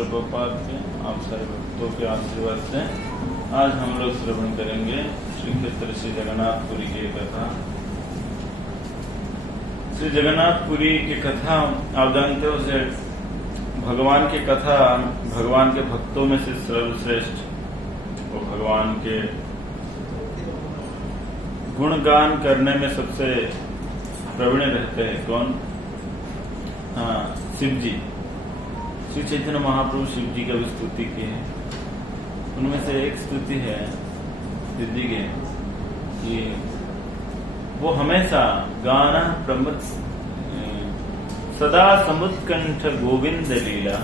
श्रील प्रभुपाद के, आप सारे भक्तों के आशीर्वाद से आज हम लोग श्रवण करेंगे श्री क्षेत्र श्री जगन्नाथपुरी की कथा। श्री जगन्नाथपुरी की कथा आप जानते हो से भगवान की कथा भगवान के भक्तों में से सर्वश्रेष्ठ, वो भगवान के गुणगान करने में सबसे प्रवीण रहते हैं। कौन? शिव जी। श्री चैतन्य महाप्रभु शिव जी का भी स्तुति की है। उनमें से एक स्तुति है सिद्धि के कि वो हमेशा गाना प्रमथ सदा समुत्कंठ गोविंद लीला,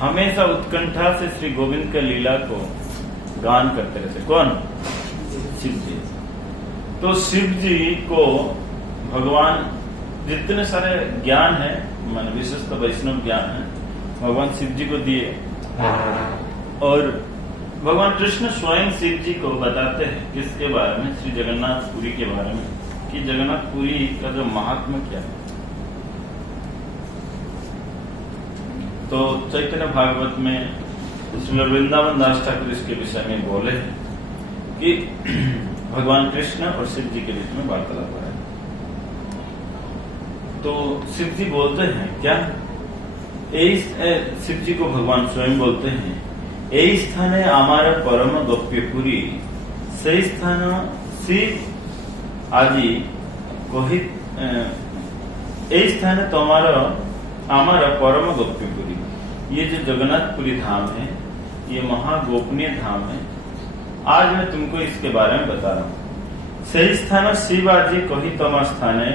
हमेशा उत्कंठा से श्री गोविंद का लीला को गान करते रहते। कौन? शिव जी। तो शिव जी को भगवान जितने सारे ज्ञान है, मान विशिष्ट वैष्णव ज्ञान है, भगवान शिव जी को दिए। और भगवान कृष्ण स्वयं शिव जी को बताते हैं किसके बारे में? श्री जगन्नाथपुरी के बारे में, कि जगन्नाथपुरी का जो महात्मा क्या है। तो चैतन्य भागवत में श्री वृंदावन दास ठाकुर इसके विषय में बोले कि भगवान कृष्ण और शिव जी के बीच में वार्तालाप है। तो शिव जी बोलते हैं क्या? शिव जी को भगवान स्वयं बोलते हैं, यही स्थान है हमारा परम गोप्यपुरी, सही स्थान शिव आदि कोहित, यही स्थान है तुम्हारा हमारा परम गोप्यपुरी। ये जो जगन्नाथपुरी धाम है ये महागोपनीय धाम है। आज मैं तुमको इसके बारे में बता रहा हूँ। सही स्थान शिव आदि कोही तमा स्थान है,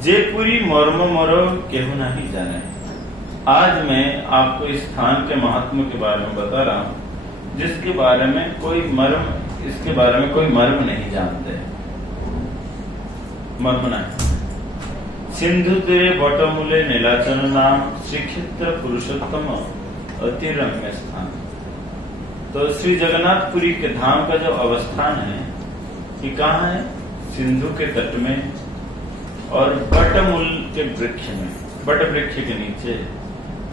जे पूरी मर्म मरो केहू नहीं जाने। आज मैं आपको इस स्थान के महात्मा के बारे में बता रहा हूँ जिसके बारे में कोई मर्म, इसके बारे में कोई मर्म नहीं जानते। मर्म नहीं। सिंधु तेरे बटमूले नीलाचल नाम, श्री क्षेत्र पुरुषोत्तम अति रम्य स्थान। तो श्री जगन्नाथपुरी के धाम का जो अवस्थान है ये कहाँ है? सिंधु के तट में और बटमूल के वृक्ष में, बट वृक्ष के नीचे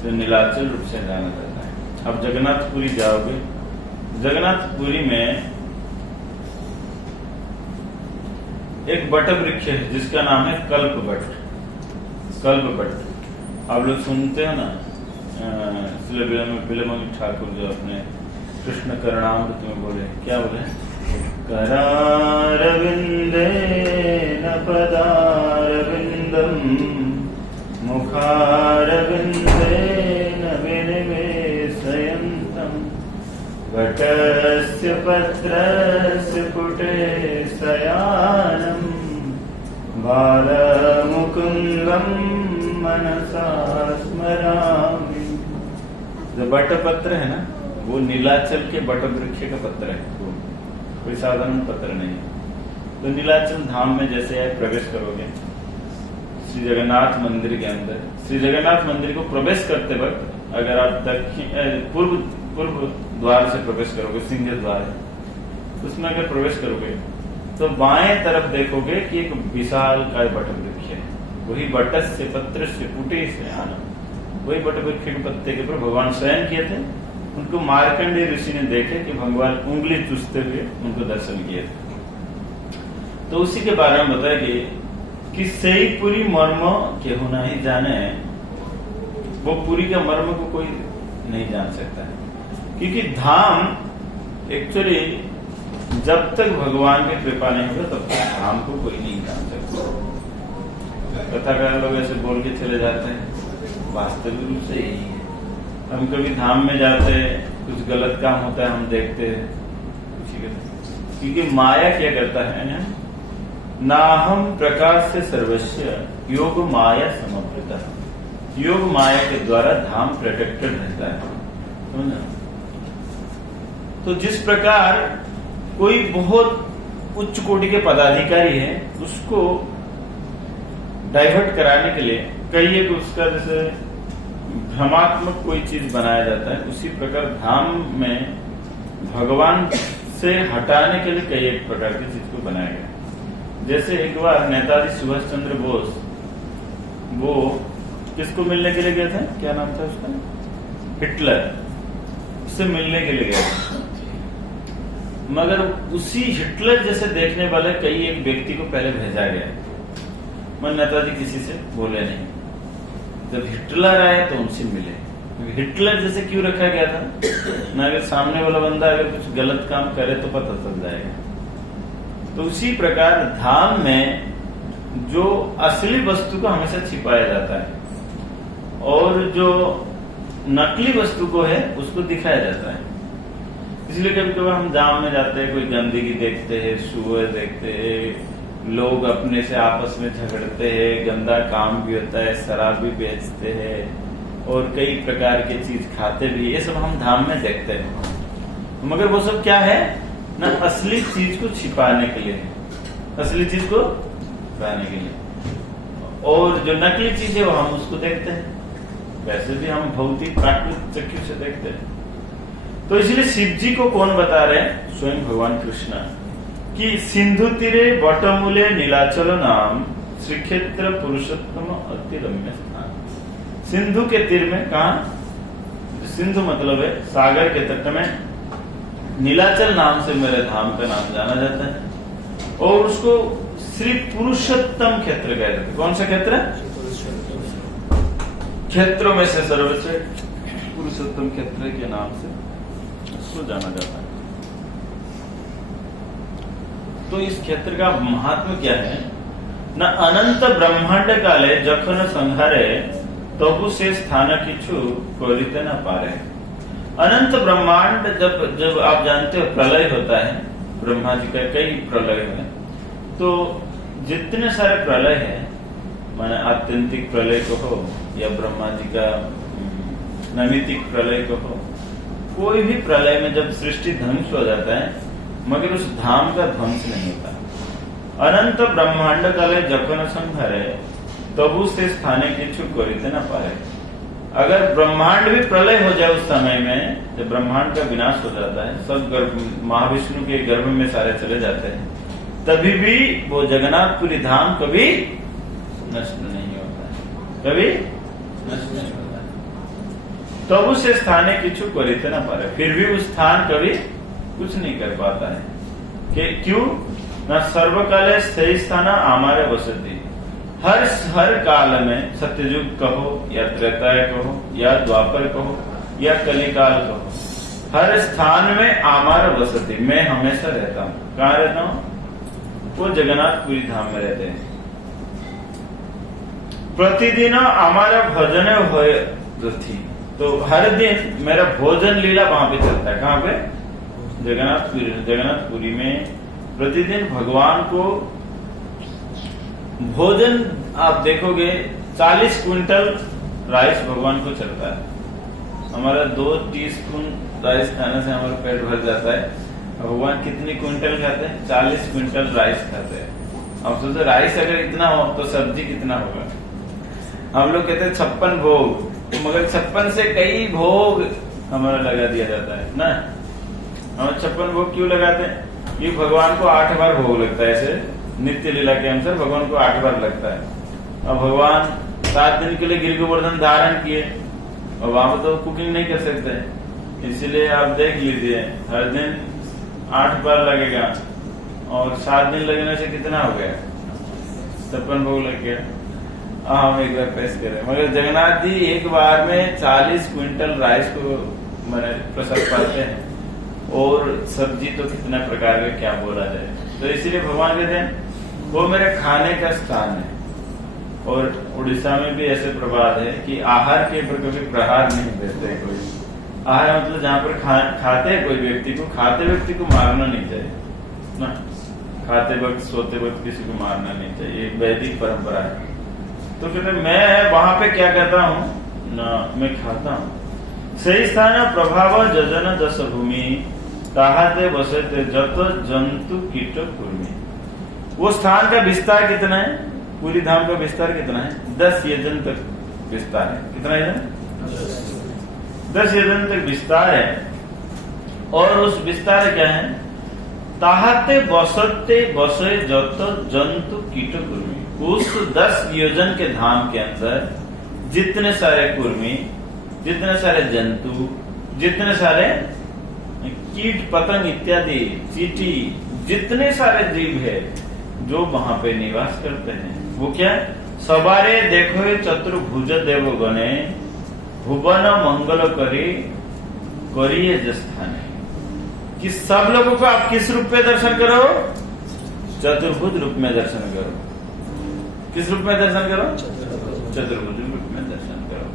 जो नीलाचल रूप से जाना जाता है। अब जगन्नाथपुरी जाओगे, जगन्नाथपुरी में एक बट वृक्ष है जिसका नाम है कल्पवट। कल्पवट आप लोग सुनते हो ना, बिलमणि ठाकुर जो अपने कृष्ण करणामृत में बोले, क्या बोले? करारविंदे न पदारविंदम, मुखारविंदे न विनिवेशयन्तम्, वटस्य पत्रस्य पुटे शयानम्, बालमुकुन्दं मनसा स्मरामि। जो बट पत्र है ना, वो नीलाचल के बट वृक्ष का पत्र है, कोई साधारण पत्र नहीं। तो नीलाचल धाम में जैसे आप प्रवेश करोगे श्री जगन्नाथ मंदिर के अंदर, श्री जगन्नाथ मंदिर को प्रवेश करते वक्त अगर आप दक्षिण पूर्व द्वार से प्रवेश करोगे, सिंह द्वार है, उसमें अगर प्रवेश करोगे तो बाएं तरफ देखोगे कि एक विशाल काय बट वृक्ष है। वही बटस से पत्र से पुटे से आना, वही बट वृक्ष के पत्ते के ऊपर भगवान स्वयं किए थे। उनको मार्कंडेय ऋषि ने देखे कि भगवान उंगली चूसते हुए उनको दर्शन किए थे। तो उसी के बारे में बताएंगे कि सही पूरी मर्म केहू नहीं जाने। वो पूरी का मर्म को कोई नहीं जान सकता है, क्योंकि धाम एक्चुअली जब तक भगवान की कृपा नहीं होगा तब तक धाम को कोई नहीं जान सकता। कथाकार लोग ऐसे बोल के चले जाते हैं, वास्तविक रूप से यही है। हम कभी धाम में जाते हैं, कुछ गलत काम होता है, हम देखते हैं, क्योंकि माया क्या करता है ना, हम प्रकाश से सर्वस्व योग माया समर्पिता। योग माया के द्वारा धाम प्रोटेक्टेड रहता है, समझना। तो जिस प्रकार कोई बहुत उच्च कोटि के पदाधिकारी है, उसको डाइवर्ट कराने के लिए कई एक उसका जैसे भ्रमात्मक कोई चीज बनाया जाता है, उसी प्रकार धाम में भगवान से हटाने के लिए कई एक प्रकार की चीज को बनाया गया। जैसे एक बार नेताजी सुभाष चंद्र बोस वो किसको मिलने के लिए गए थे, क्या नाम था उसका? हिटलर, उससे मिलने के लिए गया, मगर उसी हिटलर जैसे देखने वाले कई एक व्यक्ति को पहले भेजा गया। मान्यता जी किसी से बोले नहीं, जब हिटलर आए तो उनसे मिले। हिटलर जैसे क्यों रखा गया था ना, अगर सामने वाला बंदा अगर कुछ गलत काम करे तो पता चल जाएगा। तो उसी प्रकार धाम में जो असली वस्तु को हमेशा छिपाया जाता है और जो नकली वस्तु को है उसको दिखाया जाता है। इसलिए कभी कभी हम धाम में जाते हैं, कोई गंदगी देखते हैं, सुअर देखते हैं, लोग अपने से आपस में झगड़ते हैं, गंदा काम भी होता है, शराब भी बेचते हैं और कई प्रकार की चीज खाते भी, ये सब हम धाम में देखते हैं। मगर वो सब क्या है ना, असली चीज को छिपाने के लिए, असली चीज को छिपाने के लिए, और जो नकली चीज है वो हम उसको देखते हैं। वैसे भी हम भौतिक प्राकृतिक चक्षु से देखते हैं। तो इसलिए शिव जी को कौन बता रहे हैं? स्वयं भगवान कृष्ण, कि सिंधु तीरे बटमूले नीलाचल नाम श्रीक्षेत्र पुरुषोत्तम अति रम्य स्थान। सिंधु के तीर में, कहा सिंधु मतलब है सागर के तट में, नीलाचल नाम से मेरे धाम का नाम जाना जाता है और उसको श्री पुरुषोत्तम क्षेत्र कहते हैं। कौन सा क्षेत्र? क्षेत्रों में से सर्वश्रेष्ठ पुरुषोत्तम क्षेत्र के नाम से उसको जाना जाता है। तो इस क्षेत्र का महात्मा क्या है न, अनंत ब्रह्मांड काले जखन संहारे तबु से स्थान किछु कोरिते न पारे। अनंत ब्रह्मांड जब आप जानते हो प्रलय होता है, ब्रह्मा जी का कई प्रलय है, तो जितने सारे प्रलय है, माने आत्यंतिक प्रलय को हो या ब्रह्मा जी का नैमित्तिक प्रलय को हो, कोई भी प्रलय में जब सृष्टि ध्वंस हो जाता है मगर उस धाम का ध्वंस नहीं होता। अनंत ब्रह्मांड काले जखन संहारे तबु से स्थाने किछु कोरिते न पारे। अगर ब्रह्मांड भी प्रलय हो जाए उस समय में, जब ब्रह्मांड का विनाश हो जाता है, सब महाविष्णु के गर्भ में सारे चले जाते हैं, तभी भी वो जगन्नाथपुरी धाम कभी नष्ट नहीं होता है, कभी नष्ट नहीं होता है। तबु से स्थाने किछु कोरिते न पारे, फिर भी उस स्थान कभी कुछ नहीं कर पाता है। कि क्यों न, सर्वकाले सही स्थान हमारे वसती। हर काल में, सत्ययुग कहो या त्रेताय कहो या द्वापर कहो या कलिकाल कहो, हर स्थान में आमार वसती, मैं हमेशा रहता हूँ। कहाँ रहता हूँ? वो जगन्नाथपुरी धाम में रहते हैं। प्रतिदिन हमारा भजन थी, तो हर दिन मेरा भोजन लीला वहां पे चलता है। कहाँ पे? जगन्नाथपुरी में प्रतिदिन भगवान को भोजन, आप देखोगे 40 क्विंटल राइस भगवान को चलता है। हमारा 2 टीस्पून राइस खाने से हमारा पेट भर जाता है। भगवान कितनी क्विंटल खाते हैं? 40 क्विंटल राइस खाते हैं। अब सोचो राइस अगर इतना हो तो सब्जी कितना होगा? हम लोग कहते हैं 56 भोग, मगर 56 से कई भोग हमारा लगा दिया जाता है ना। हम 56 भोग क्यों लगाते हैं? कि भगवान को 8 बार भोग लगता है। ऐसे नित्य लीला के अनुसार भगवान को 8 बार लगता है। और भगवान 7 दिन के लिए गिर गोवर्धन धारण किए और वहां पर तो कुकिंग नहीं कर सकते, इसलिए आप देख लीजिए हर दिन 8 बार लगेगा और 7 दिन लगने से कितना हो गया? 56 भोग लग गया। हम एक बार पेश करें, मगर जगन्नाथ जी एक बार में 40 क्विंटल राइस को मैंने प्रसाद पाते हैं और सब्जी तो कितना प्रकार का क्या बोला जाए। तो इसीलिए भगवान कहते हैं वो मेरे खाने का स्थान है। और उड़ीसा में भी ऐसे प्रवाद है कि आहार के ऊपर कभी प्रहार नहीं देते कोई। आहार मतलब जहाँ पर खाते हैं कोई व्यक्ति को, खाते व्यक्ति को मारना नहीं चाहिए ना। खाते वक्त सोते वक्त किसी को मारना नहीं चाहिए, एक वैदिक परंपरा है। तो कहते मैं वहां पे क्या करता हूँ ना, मैं खाता हूँ। सही स्थान प्रभाव जजन जस भूमि ताहाते बसते जत जंतु कीट कुर्मी। वो स्थान का विस्तार कितना है? पूरी धाम का विस्तार कितना है? 10 योजन तक विस्तार है। कितना योजन? 10 योजन तक विस्तार है। और उस विस्तार क्या है? ताहाते बसते बसे जत जंतु कीट कुर्मी। उस 10 योजन के धाम के अंदर जितने सारे कुर्मी जितने सारे जंतु, जितने सारे कीट पतंग इत्यादि, चींटी, जितने सारे जीव है जो वहां पे निवास करते हैं, वो क्या है? सवारे देखो चतुर्भुज देव गणे, भुवन मंगल करिए जस्थाने। कि सब लोगों को आप किस रूप में दर्शन करो? चतुर्भुज रूप में दर्शन करो। किस रूप में दर्शन करो? चतुर्भुज रूप में दर्शन करो।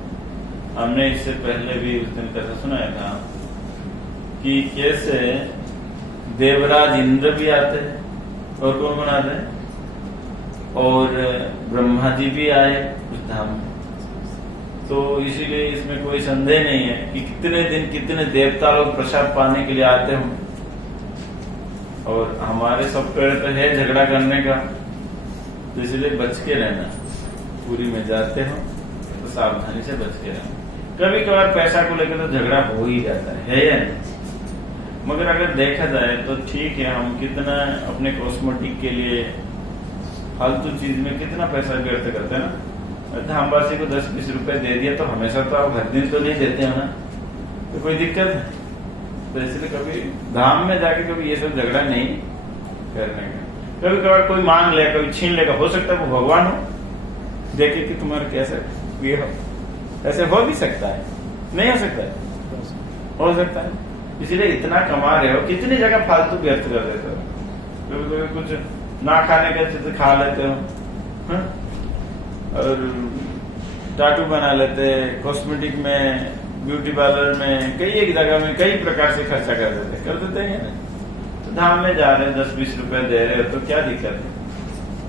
हमने इससे पहले भी उस दिन कथा सुनाया था कि कैसे देवराज इंद्र भी आते हैं, और कौन कौन आते हैं? और ब्रह्मा जी भी आए उस धाम में। तो इसीलिए इसमें कोई संदेह नहीं है कि कितने दिन कितने देवता लोग प्रसाद पाने के लिए आते हों। और हमारे सब पेड़ तो है झगड़ा करने का, तो इसलिए बच के रहना। पूरी में जाते हो तो सावधानी से बच के रहना। कभी कभार पैसा को लेकर तो झगड़ा हो ही जाता है या नहीं? मगर अगर देखा जाए तो ठीक है, हम कितना अपने कॉस्मेटिक के लिए फालतू चीज में कितना पैसा व्यर्थ करते हैं ना। धामवासी को 10-20 रुपए दे दिया तो हमेशा तो आप हर दिन तो नहीं देते हो ना, तो कोई दिक्कत है? तो इसलिए कभी धाम में जाके कभी ये सब झगड़ा नहीं करने का। कभी कभार कोई मांग ले, कभी छीन लेगा, हो सकता है वो भगवान हो, देखे कि तुम्हारे कैसे ये हो, ऐसे हो भी सकता है, नहीं हो सकता है? हो सकता है। इसलिए इतना कमा रहे हो, कितनी जगह फालतू व्यर्थ कर देते हो। कभी कभी कुछ ना खाने का चीज खा लेते हो, हा? और टाटू बना लेते, कॉस्मेटिक में, ब्यूटी पार्लर में, कई एक जगह में कई प्रकार से खर्चा कर देते हैं ना। तो धाम में जा रहे 10-20 रुपए दे रहे हो तो क्या दिक्कत है?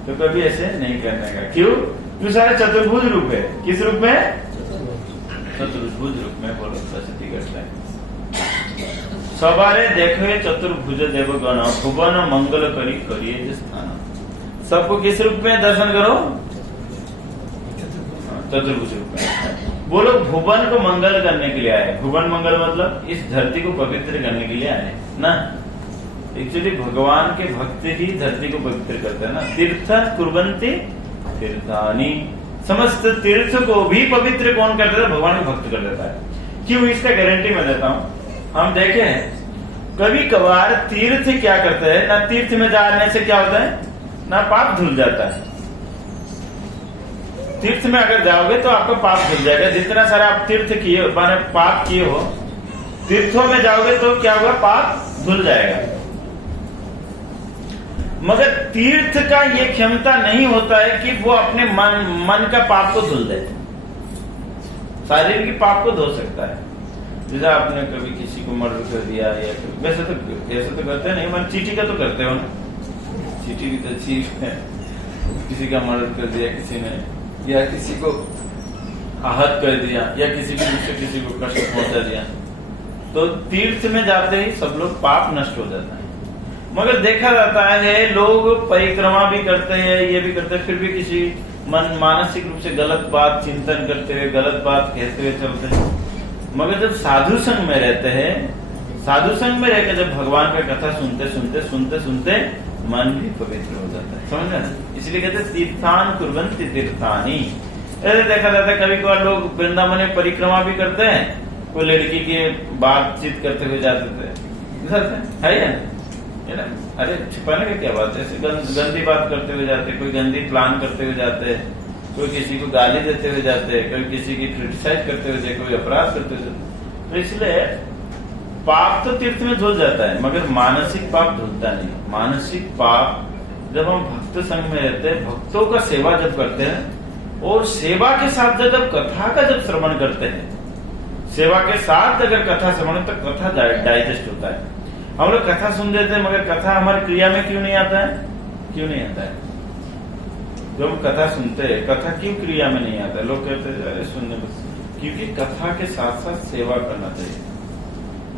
तो कभी ऐसे नहीं करने का। क्यों? क्यों? सारे चतुर्भुज रूप है। किस रूप में? चतुर्भुज रूप में बोलो प्रसिद्धि करता है। सवारे देखो चतुर्भुज देव गण, भुवन मंगल करिए स्थान। सबको किस रूप में दर्शन करो? चतुर्भुज रूप में। वो लोग भुवन को मंगल करने के लिए आए। भुवन मंगल मतलब इस धरती को पवित्र करने के लिए आए ना। एक्चुअली भगवान के भक्त ही धरती को पवित्र करते हैं ना। तीर्थ कुर्वन्ति तीर्थानि, समस्त तीर्थ को भी पवित्र कौन कर देता है? भगवान को भक्त कर देता है। क्यों? इसका गारंटी मैं देता हूँ। हम देखे कभी कभार तीर्थ क्या करते हैं ना, तीर्थ में जाने से क्या होता है ना, पाप धुल जाता है। तीर्थ में अगर जाओगे तो आपका पाप धुल जाएगा। जितना सारा आप तीर्थ किए माने पाप किए हो, तीर्थों में जाओगे तो क्या होगा? पाप धुल जाएगा। मगर तीर्थ का ये क्षमता नहीं होता है कि वो अपने मन का पाप को धुल दे। शारीरिक पाप को धो सकता है। जैसे आपने कभी किसी को मर्डर कर दिया, या वैसे तो करते नहीं, मन चीटी का तो करते हो ना। चीटी भी तो चीज है। किसी का मर्डर कर दिया किसी ने, या किसी को आहत कर दिया, या किसी को कष्ट पहुंचा दिया, तो तीर्थ में जाते ही सब लोग पाप नष्ट हो जाता है। मगर देखा जाता है लोग परिक्रमा भी करते हैं, ये भी करते हैं, फिर भी किसी मानसिक रूप से गलत बात चिंतन करते हुए, गलत बात कहते हुए चलते हैं। मगर जब साधु संग में रहते हैं, साधु संग में रहकर जब भगवान का कथा सुनते सुनते मन भी पवित्र हो जाता है। समझ रहे? इसलिए कहते तीर्थान कुर्वन्ति तीर्थानि। ऐसे देखा जाता है कभी कभार लोग वृंदावन में परिक्रमा भी करते हैं, कोई लड़की की बातचीत करते हुए जाते थे, है या ना? अरे छिपाने का क्या बात है? ऐसे गंदी बात करते हुए जाते, कोई गंदी प्लान करते हुए जाते, कोई किसी को गाली देते हुए जाते, कोई किसी की क्रिटिसाइज करते हुए, कोई अपराध करते हुए जाते। तो इसलिए पाप तो तीर्थ में धुल जाता है, मगर मानसिक पाप धुलता नहीं। मानसिक पाप जब हम भक्त संग में रहते हैं, भक्तों का सेवा जब करते हैं, और सेवा के साथ जब कथा का जब श्रवण करते हैं, सेवा के साथ अगर कथा श्रवण, तो कथा डाइजेस्ट होता है। हम लोग कथा सुन देते हैं, मगर कथा हमारी क्रिया में क्यों नहीं आता है? क्यों नहीं आता है? जब हम कथा सुनते हैं, कथा क्यों क्रिया में नहीं आता? लोग कहते हैं अरे सुनने बस, क्योंकि कथा के साथ साथ सेवा करना चाहिए।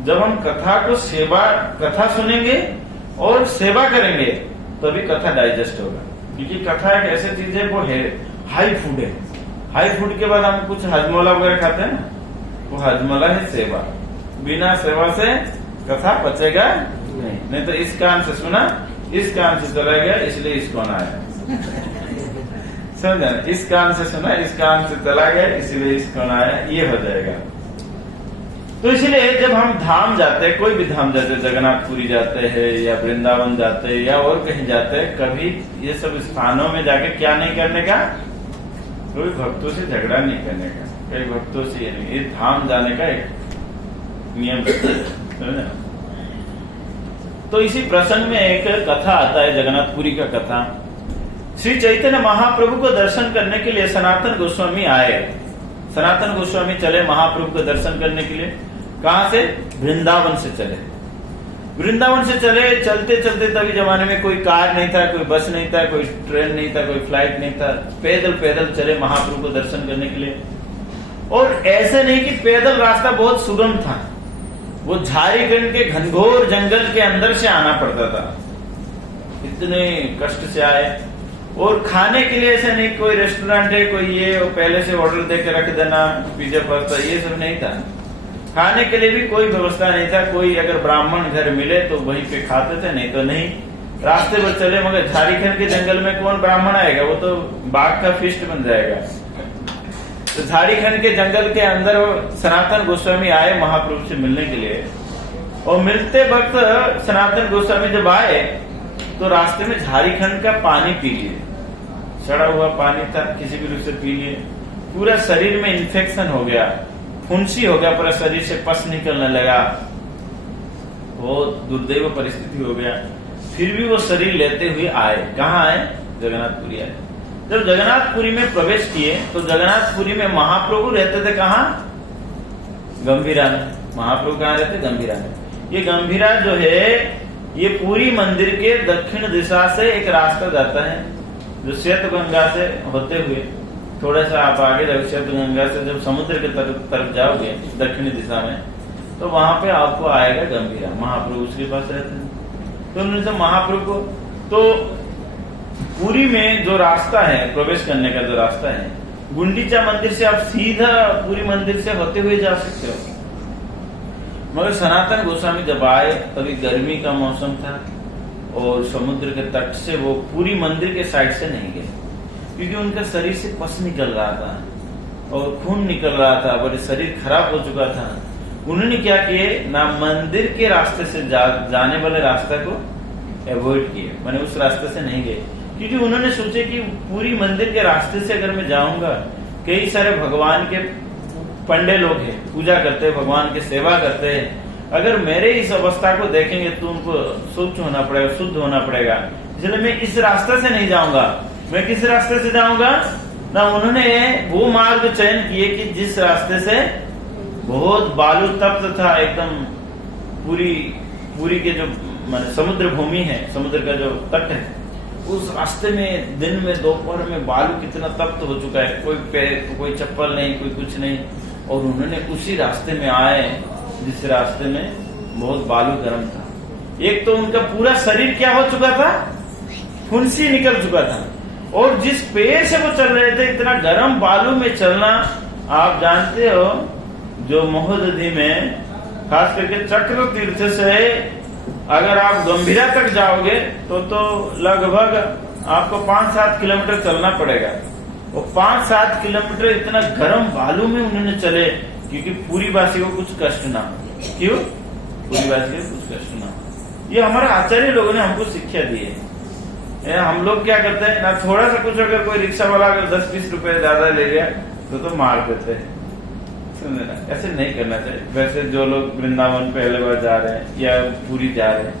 जब हम कथा सुनेंगे और सेवा करेंगे, तभी कथा डाइजेस्ट होगा। क्योंकि कथा एक ऐसी चीज है, वो है हाई फूड है। हाई फूड के बाद हम कुछ हजमोला वगैरह खाते हैं ना, वो हजमोला है सेवा। बिना सेवा से कथा पचेगा नहीं तो इस कान से सुना, इस कान से चला गया, इसलिए इसको आया। समझा? इस कान से सुना, इस कान से चला गया, इसलिए इसको आया, ये हो जाएगा। तो इसलिए जब हम धाम जाते हैं, कोई भी धाम जाते हैं, जगन्नाथपुरी जाते हैं या वृंदावन जाते हैं या और कहीं जाते हैं, कभी ये सब स्थानों में जाके क्या नहीं करने का, कोई भक्तों से झगड़ा नहीं करने का, कई भक्तों से ये धाम जाने का एक नियम है। तो इसी प्रसंग में एक कथा आता है, जगन्नाथपुरी का कथा। श्री चैतन्य महाप्रभु को दर्शन करने के लिए सनातन गोस्वामी आए। सनातन गोस्वामी चले महाप्रभु को दर्शन करने के लिए। कहां से? वृंदावन से चले। वृंदावन से चले, चलते चलते, तभी जमाने में कोई कार नहीं था, कोई बस नहीं था, कोई ट्रेन नहीं था, कोई फ्लाइट नहीं था, पैदल पैदल चले महाप्रभु को दर्शन करने के लिए। और ऐसे नहीं कि पैदल रास्ता बहुत सुगम था, वो झारीखंड के घनघोर जंगल के अंदर से आना पड़ता था, इतने कष्ट से आए। और खाने के लिए ऐसे नहीं कोई रेस्टोरेंट है, कोई ये पहले से ऑर्डर देकर रख देना, पिज्जा पास्ता, ये सब नहीं था। खाने के लिए भी कोई व्यवस्था नहीं था। कोई अगर ब्राह्मण घर मिले तो वहीं पे खाते थे, नहीं तो नहीं। रास्ते पर चले, मगर झारीखंड के जंगल में कौन ब्राह्मण आएगा, वो तो बाघ का फिस्ट बन जाएगा। तो झारीखंड के जंगल के अंदर सनातन गोस्वामी आए महाप्रभु से मिलने के लिए। और मिलते वक्त सनातन गोस्वामी जब आए तो रास्ते में झारीखंड का पानी पी लिए। सड़ा हुआ पानी था, किसी भी रूप से पी लिए। पूरा शरीर में इन्फेक्शन हो गया, फुंसी हो गया, पूरा शरीर से पस निकलने लगा, बहुत दुर्दैव परिस्थिति हो गया। फिर भी वो शरीर लेते हुए आए। कहाँ आए? जगन्नाथपुरी आए। जब जगन्नाथपुरी में प्रवेश किए तो जगन्नाथपुरी में महाप्रभु रहते थे। कहाँ? गंभीरा में। महाप्रभु कहाँ रहते? गंभीरा में। ये गंभीरा जो है, ये पूरी मंदिर के दक्षिण दिशा से एक रास्ता जाता है, जो श्वेत गंगा से होते हुए थोड़ा सा आप आगे जब श्वेत गंगा से जब समुद्र के तरफ जाओगे दक्षिणी दिशा में, तो वहां पे आपको आएगा गंभीरा। महाप्रभु उसके पास रहते हैं। तो उन्होंने तो महाप्रभु को, तो पूरी में जो रास्ता है, प्रवेश करने का जो रास्ता है, गुंडीचा मंदिर से आप सीधा पूरी मंदिर से होते हुए जा सकते हो। मगर सनातन गोस्वामी जब आए तभी गर्मी का मौसम था और समुद्र के तट से वो पूरी मंदिर के साइड से नहीं गए, क्योंकि उनका शरीर से पस निकल रहा था और खून निकल रहा था, बड़े शरीर खराब हो चुका था। उन्होंने क्या किए ना, मंदिर के रास्ते से जाने वाले रास्ते को अवॉइड किए, मैंने उस रास्ते से नहीं गए, क्योंकि उन्होंने सोचे कि पूरी मंदिर के रास्ते से अगर मैं जाऊंगा, कई सारे भगवान के पंडे लोग हैं, पूजा करते हैं, भगवान की सेवा करते हैं, अगर मेरे इस अवस्था को देखेंगे तो उनको शुद्ध होना पड़ेगा, शुद्ध होना पड़ेगा। इसलिए मैं इस रास्ते से नहीं जाऊंगा। मैं किस रास्ते से जाऊंगा ना, उन्होंने वो मार्ग चयन किए कि जिस रास्ते से बहुत बालू तप्त था, एकदम पूरी के जो माने समुद्र भूमि है, समुद्र का जो तट है, उस रास्ते में दिन में दोपहर में बालू कितना तप्त हो चुका है, कोई पैर, कोई चप्पल नहीं, कोई कुछ नहीं। और उन्होंने उसी रास्ते में आए जिस रास्ते में बहुत बालू गर्म था। एक तो उनका पूरा शरीर क्या हो चुका था, फुंसी निकल चुका था, और जिस पैर से वो चल रहे थे, इतना गर्म बालू में चलना, आप जानते हो जो महोदधि में खास करके चक्र तीर्थ से अगर आप गंभीरा तक जाओगे तो लगभग आपको 5-7 किलोमीटर चलना पड़ेगा। और 5-7 किलोमीटर इतना गर्म बालू में उन्होंने चले, क्योंकि पूरी वासी को कुछ कष्ट ना हो। क्यों? पूरी वासी को कुछ कष्ट ना हो। ये हमारे आचार्य लोगों ने हमको शिक्षा दी है। हम लोग क्या करते हैं ना, थोड़ा सा कुछ अगर कोई रिक्शा वाला अगर 10-20 रुपए ज्यादा ले लिया तो मार देते हैं। ऐसे नहीं करना चाहिए। वैसे जो लोग वृंदावन पहले बार जा रहे हैं या पूरी जा रहे हैं,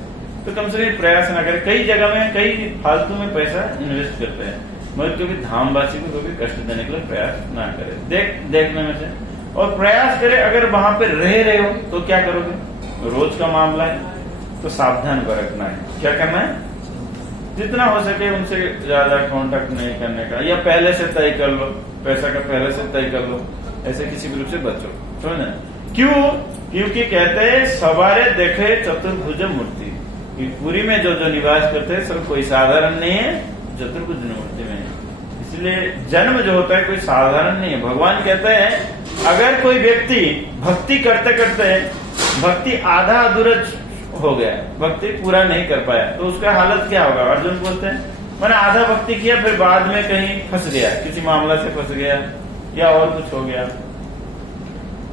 तो कम से कम प्रयास ना करें। कई जगह में कई फालतू में पैसा इन्वेस्ट करते हैं, मगर कभी धामवासी को कभी कष्ट देने के लिए प्रयास ना करें। देखने में से और प्रयास करें। अगर वहां पे रह रहे हो तो क्या करोगे, रोज का मामला है तो सावधान बरतना है। क्या करना है, जितना हो सके उनसे ज्यादा कांटेक्ट नहीं करने का, या पहले से तय कर लो, पैसा का पहले से तय कर लो, ऐसे किसी भी रूप से बचो। समझ ना? क्यों? क्योंकि कहते हैं सवारे देखे चतुर्भुज मूर्ति। पूरी में जो निवास करते हैं सब कोई साधारण नहीं है, चतुर्भुज मूर्ति में। इसलिए जन्म जो होता है कोई साधारण नहीं है। भगवान कहते हैं अगर कोई व्यक्ति भक्ति करते करते भक्ति आधा अधूरा हो गया, भक्ति पूरा नहीं कर पाया, तो उसका हालत क्या होगा? अर्जुन बोलते हैं मैंने आधा भक्ति किया, फिर बाद में कहीं फंस गया, किसी मामला से फंस गया या और कुछ हो गया,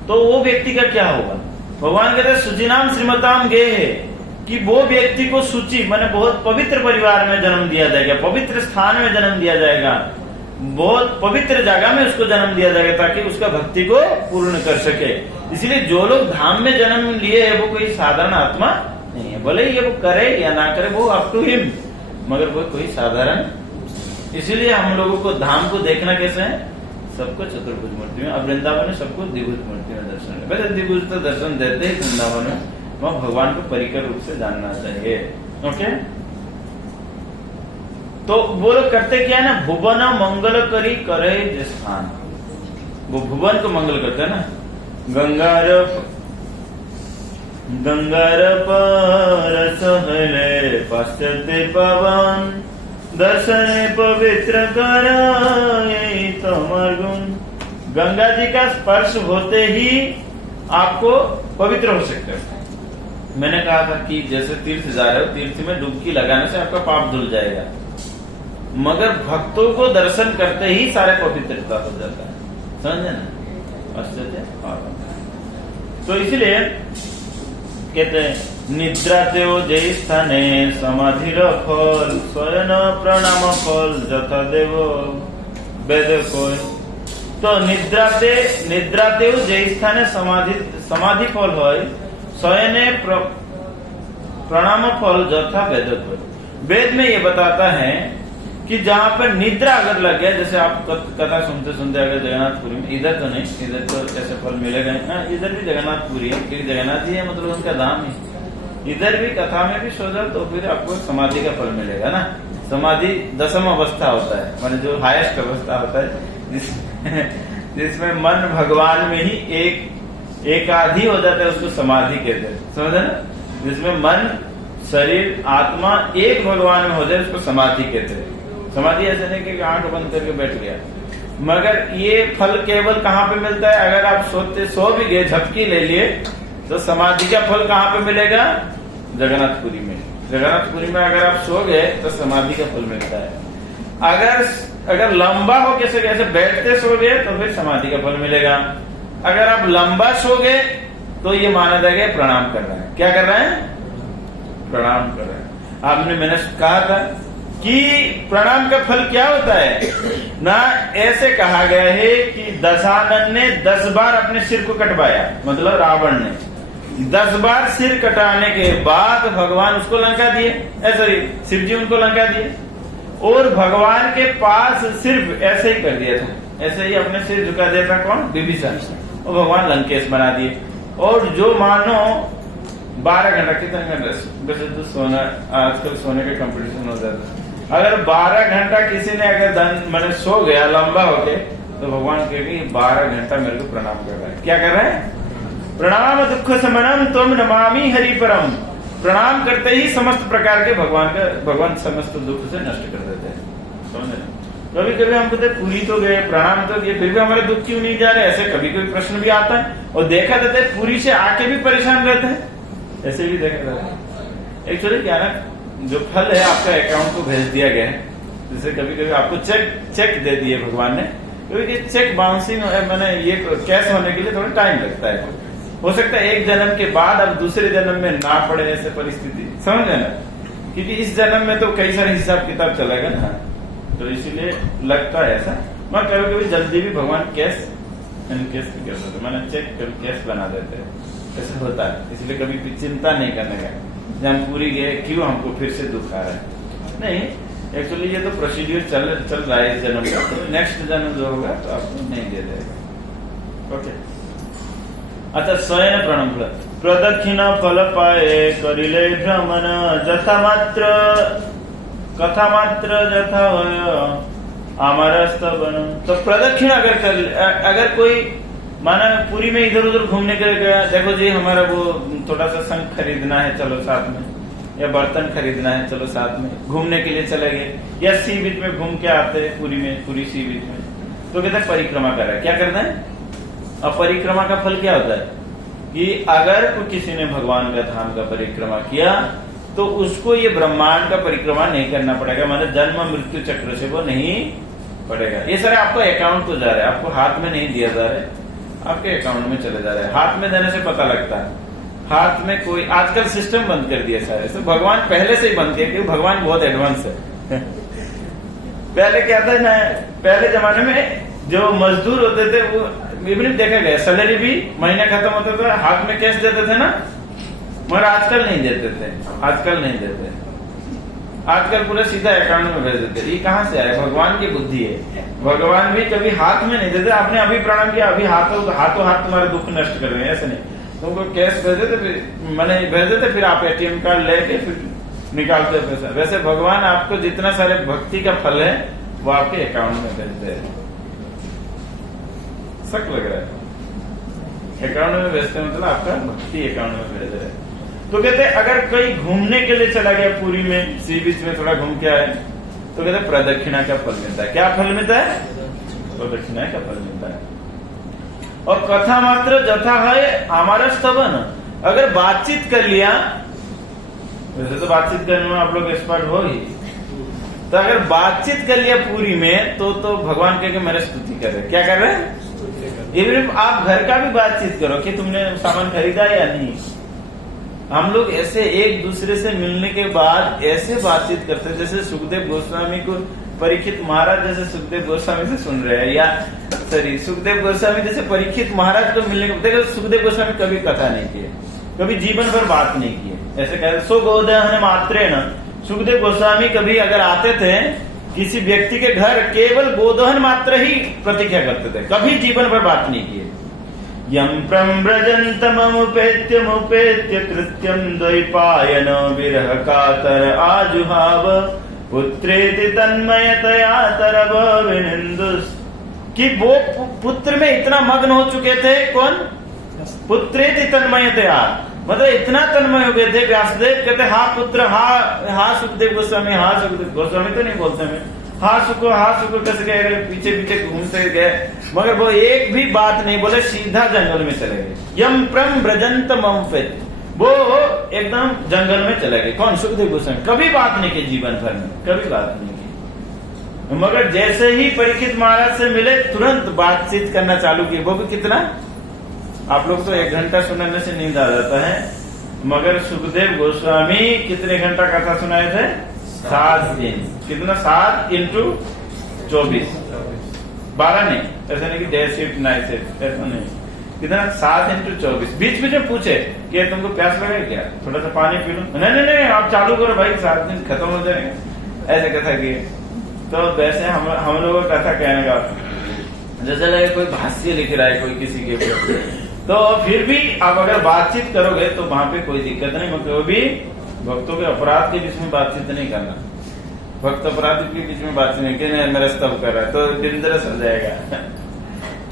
तो वो व्यक्ति का क्या होगा? भगवान कहते हैं शुचिनाम श्रीमताम गे है कि वो व्यक्ति को शुचि माने बहुत पवित्र परिवार में जन्म दिया जाएगा, पवित्र स्थान में जन्म दिया जाएगा, बहुत पवित्र जगह में उसको जन्म दिया जाएगा ताकि उसका भक्ति को पूर्ण कर सके। इसलिए जो लोग धाम में जन्म लिए है वो कोई साधारण आत्मा नहीं है, भले ये वो करे या ना करे वो अप टू हिम, मगर वो कोई साधारण। इसीलिए हम लोगों को धाम को देखना कैसे है, सबको चतुर्भुज मूर्ति में, अब वृंदावन में सबको द्विभुज मूर्ति में दर्शन, वैसे द्विभुज तो दर्शन देते ही वृंदावन में, वह भगवान को परिकर रूप से जानना चाहिए। ओके, तो वो लोग करते क्या है ना, भुवन मंगल करी करे स्थान, वो भुवन को मंगल करते हैं ना। गंगार पर सहले पाश्चात्य पवन, दर्शने पवित्र कराए तमर गुण। गंगा जी का स्पर्श होते ही आपको पवित्र हो सकते हैं। मैंने कहा था कि जैसे तीर्थ जा रहे हो, तीर्थ में डुबकी लगाने से आपका पाप धुल जाएगा, मगर भक्तों को दर्शन करते ही सारे पवित्रता हो जाता है, समझे ना। तो इसलिए कहते हैं निद्राते जय स्थाने समाधि फल स्वयं प्रणाम फल जथा देव वेद कोय। तो निद्राते जय स्थाने समाधि फल हो स्वयं प्रणाम फल जथा वेद कोय। वेद में ये बताता है कि जहाँ पर निद्रा अगर लग गया, जैसे आप कथा सुनते सुनते अगर जगन्नाथपुरी में, इधर तो नहीं, इधर तो ऐसे फल मिलेगा ना, इधर भी जगन्नाथपुरी है क्योंकि जगन्नाथ जी है, मतलब उनका धाम है। इधर भी कथा में भी सो जाओ तो फिर आपको समाधि का फल मिलेगा ना। समाधि दसम अवस्था होता है, माने जो हाईएस्ट अवस्था होता है जिसमें मन भगवान में ही एक आधी हो जाता है, उसको समाधि कहते हैं, समझे ना। जिसमें मन शरीर आत्मा एक भगवान में हो जाए उसको समाधि कहते हैं। समाधि ऐसे नहीं कि आंख बंद करके बैठ गया, मगर ये फल केवल कहाँ पे मिलता है, अगर आप सो भी गए, झपकी ले लिए, तो समाधि का फल कहाँ पे मिलेगा, जगन्नाथपुरी में। जगन्नाथपुरी में अगर आप सो गए तो समाधि का फल मिलता है। अगर लंबा हो कैसे कैसे बैठते सो गए तो फिर समाधि का फल मिलेगा। अगर आप लंबा सो गए तो ये माना जाएगा प्रणाम कर रहे हैं। क्या कर रहे हैं, प्रणाम कर रहे हैं। मैंने कहा था कि प्रणाम का फल क्या होता है ना, ऐसे कहा गया है कि दशानन ने 10 बार अपने सिर को कटवाया, मतलब रावण ने 10 बार सिर कटाने के बाद भगवान उसको लंका दिए, सॉरी शिव जी उनको लंका दिए, और भगवान के पास सिर्फ ऐसे ही कर दिया था, ऐसे ही अपने सिर झुका दिया था, कौन, विभीषण, और भगवान लंकेश बना दिए। और जो मानो 12 घंटा, कितना घंटा, वैसे तो सोना आजकल सोने का कंपटीशन हो जाता है, अगर 12 घंटा किसी ने अगर मैंने सो गया लंबा होके, तो भगवान कहेंगे 12 घंटा मेरे को प्रणाम कर रहा है। क्या कर रहे हैं, प्रणाम दुख समनम तुम नमामि हरि परम। प्रणाम करते ही समस्त प्रकार के भगवान समस्त दुख से नष्ट कर देते हैं, समझे। कभी कभी हम कहते पूरी तो गए, प्रणाम तो दिए, फिर भी हमारे दुख क्यों नहीं जा रहे, ऐसे कभी कोई प्रश्न भी आता है। और देखा जाता है पूरी से आके भी परेशान रहते हैं, ऐसे भी देखा जाता है। एक्चुअली क्या ना, जो फल है आपका अकाउंट को भेज दिया गया है, जैसे कभी कभी आपको चेक दे दिए भगवान ने, क्योंकि चेक बाउंसिंग मैंने ये कैश होने के लिए थोड़ा टाइम लगता है। हो सकता है एक जन्म के बाद अब दूसरे जन्म में ना पड़े ऐसे परिस्थिति, समझ लेना, क्योंकि इस जन्म में तो कई सारे हिसाब किताब चलेगा ना, तो इसीलिए लगता है ऐसा। मैं कभी कभी जल्दी भी भगवान कैश भी कर देते, मैंने चेक कैश बना देते हैं, ऐसा होता है। इसलिए कभी चिंता नहीं करने का, जब हम पूरी गए क्यों हमको फिर से दुख आ रहा है, नहीं। एक्चुअली ये तो प्रोसीड्यूर चल रहा है इस जन्म का, तो नेक्स्ट जन्म जो होगा तो आपको नहीं दे देगा। ओके, अतः स्वयं प्रणम प्रदक्षिण फल पाए करिले भ्रमण जथा मात्र कथा मात्र जथा आमरस्तवन। तो प्रदक्षिण अगर कोई माना पूरी में इधर उधर घूमने के लिए गया, देखो जी हमारा वो थोड़ा सा शंख खरीदना है, चलो साथ में, या बर्तन खरीदना है, चलो साथ में, घूमने के लिए चले गए, या सी बीच में घूम के आते हैं पूरी सी बीच में, तो कहते हैं परिक्रमा कर रहा है। क्या करना है, अब परिक्रमा का फल क्या होता है कि अगर किसी ने भगवान का धाम का परिक्रमा किया तो उसको ये ब्रह्मांड का परिक्रमा नहीं करना पड़ेगा, मतलब जन्म मृत्यु चक्र से वो नहीं पड़ेगा। ये सारे आपको अकाउंट को जा रहा है, आपको हाथ में नहीं दिया जा रहा है, आपके अकाउंट में चले जा रहे हैं। हाथ में देने से पता लगता है, हाथ में कोई, आजकल सिस्टम बंद कर दिया सारे, तो भगवान पहले से ही बंद किया क्योंकि भगवान बहुत एडवांस है। पहले क्या था ना, पहले जमाने में जो मजदूर होते थे वो भी देखा गया, सैलरी भी महीना खत्म होता था हाथ में कैश देते थे ना, मगर आजकल नहीं देते थे, आजकल नहीं देते, आजकल पूरा सीधा अकाउंट में भेज देते। ये कहाँ से आया? भगवान की बुद्धि है। भगवान भी कभी हाथ में नहीं देते, आपने अभी प्रणाम किया, अभी हाथों हाथ तुम्हारा दुख नष्ट कर रहे हैं, ऐसे नहीं, तुमको कैश भेज देते, फिर मैंने भेज देते, फिर आप ATM कार्ड लेके फिर निकालते पैसा। वैसे भगवान आपको जितना सारे भक्ति का फल है वो आपके अकाउंट में भेजते हैं। शक लग रहा है? अकाउंट में भेजते मतलब आपका भक्ति अकाउंट में भेज रहे हैं। तो कहते अगर कोई घूमने के लिए चला गया पुरी में, सी बीच में थोड़ा घूम के आए, तो कहते प्रदक्षिणा का फल मिलता है। क्या फल मिलता है? प्रदक्षिणा का फल मिलता है। और कथा मात्र जथा है हमारा स्तवन, अगर बातचीत कर लिया, वैसे तो बातचीत करने में आप लोग एक्सपर्ट हो ही, तो अगर बातचीत कर लिया पूरी में तो भगवान कह के मेरे स्तुति कर रहे। क्या कर रहे हैं? इवन आप घर का भी बातचीत करो कि तुमने सामान खरीदा या नहीं। हम लोग ऐसे एक दूसरे से मिलने के बाद ऐसे बातचीत करते जैसे सुखदेव गोस्वामी को परीक्षित महाराज जैसे सुखदेव गोस्वामी से सुन रहे हैं, या सॉरी सुखदेव गोस्वामी जैसे परीक्षित महाराज को मिलने के देखो, सुखदेव गोस्वामी कभी कथा नहीं की, कभी जीवन भर बात नहीं की। ऐसे कहते सो गोदहन मात्रेण, सुखदेव गोस्वामी कभी अगर आते थे किसी व्यक्ति के घर, केवल गोदहन मात्र ही प्रतीक्षा करते थे, कभी जीवन भर बात नहीं किए। यम प्रम्रजन्तमुपेत्य मुपेत्य कृत्यं द्वैपायन विरह कातर आजुहाव पुत्रेति तन्मयतया तरव विनिन्दुस्। कि वो पुत्र में इतना मग्न हो चुके थे, कौन? पुत्रेति तन्मयतया, मतलब इतना तन्मय हो गए थे। व्यासदेव कहते हा पुत्र, हा सुखदेव गोस्वामी, हा सुखदेव गोस्वामी तो नहीं बोलते मैं, हा सुखो कैसे गए, पीछे पीछे घूमते गए, मगर वो एक भी बात नहीं बोले, सीधा जंगल में चले गए। यम प्रम ब्रजंत ममफित, वो एकदम जंगल में चले गए। कौन? सुखदेव गोस्वामी। कभी बात नहीं की जीवन भर में, कभी बात नहीं की, मगर जैसे ही परीक्षित महाराज से मिले तुरंत बातचीत करना चालू की। वो भी कितना, आप लोग तो 1 घंटा सुनाने से नींद आ जाता है, मगर सुखदेव गोस्वामी कितने घंटा कथा सुनाए थे? 7 दिन। कितना? 7 इंटू 24, 12 नहीं, ऐसा नहीं कि डे शिफ्ट नाइट शिफ्ट, ऐसा नहीं, कितना? 7 इंटू 24। बीच में जब पूछे कि तुमको प्यास लगे क्या, थोड़ा सा पानी पी लो, नहीं आप चालू करो भाई, 7 दिन खत्म हो जाएगा, ऐसे कथा की। तो वैसे हम लोगों को कथा कहने का जैसे लगे कोई भाष्य लिख रहा है कोई किसी के ऊपर, तो फिर भी आप अगर बातचीत करोगे तो वहां पे कोई दिक्कत नहीं, मतलब भी भक्तों के अपराध के बीच में बातचीत नहीं करना। भक्त अपराध के बीच में बातचीत नहीं करना, मेरा स्तव कर रहा है तो डेंजरस हो जाएगा।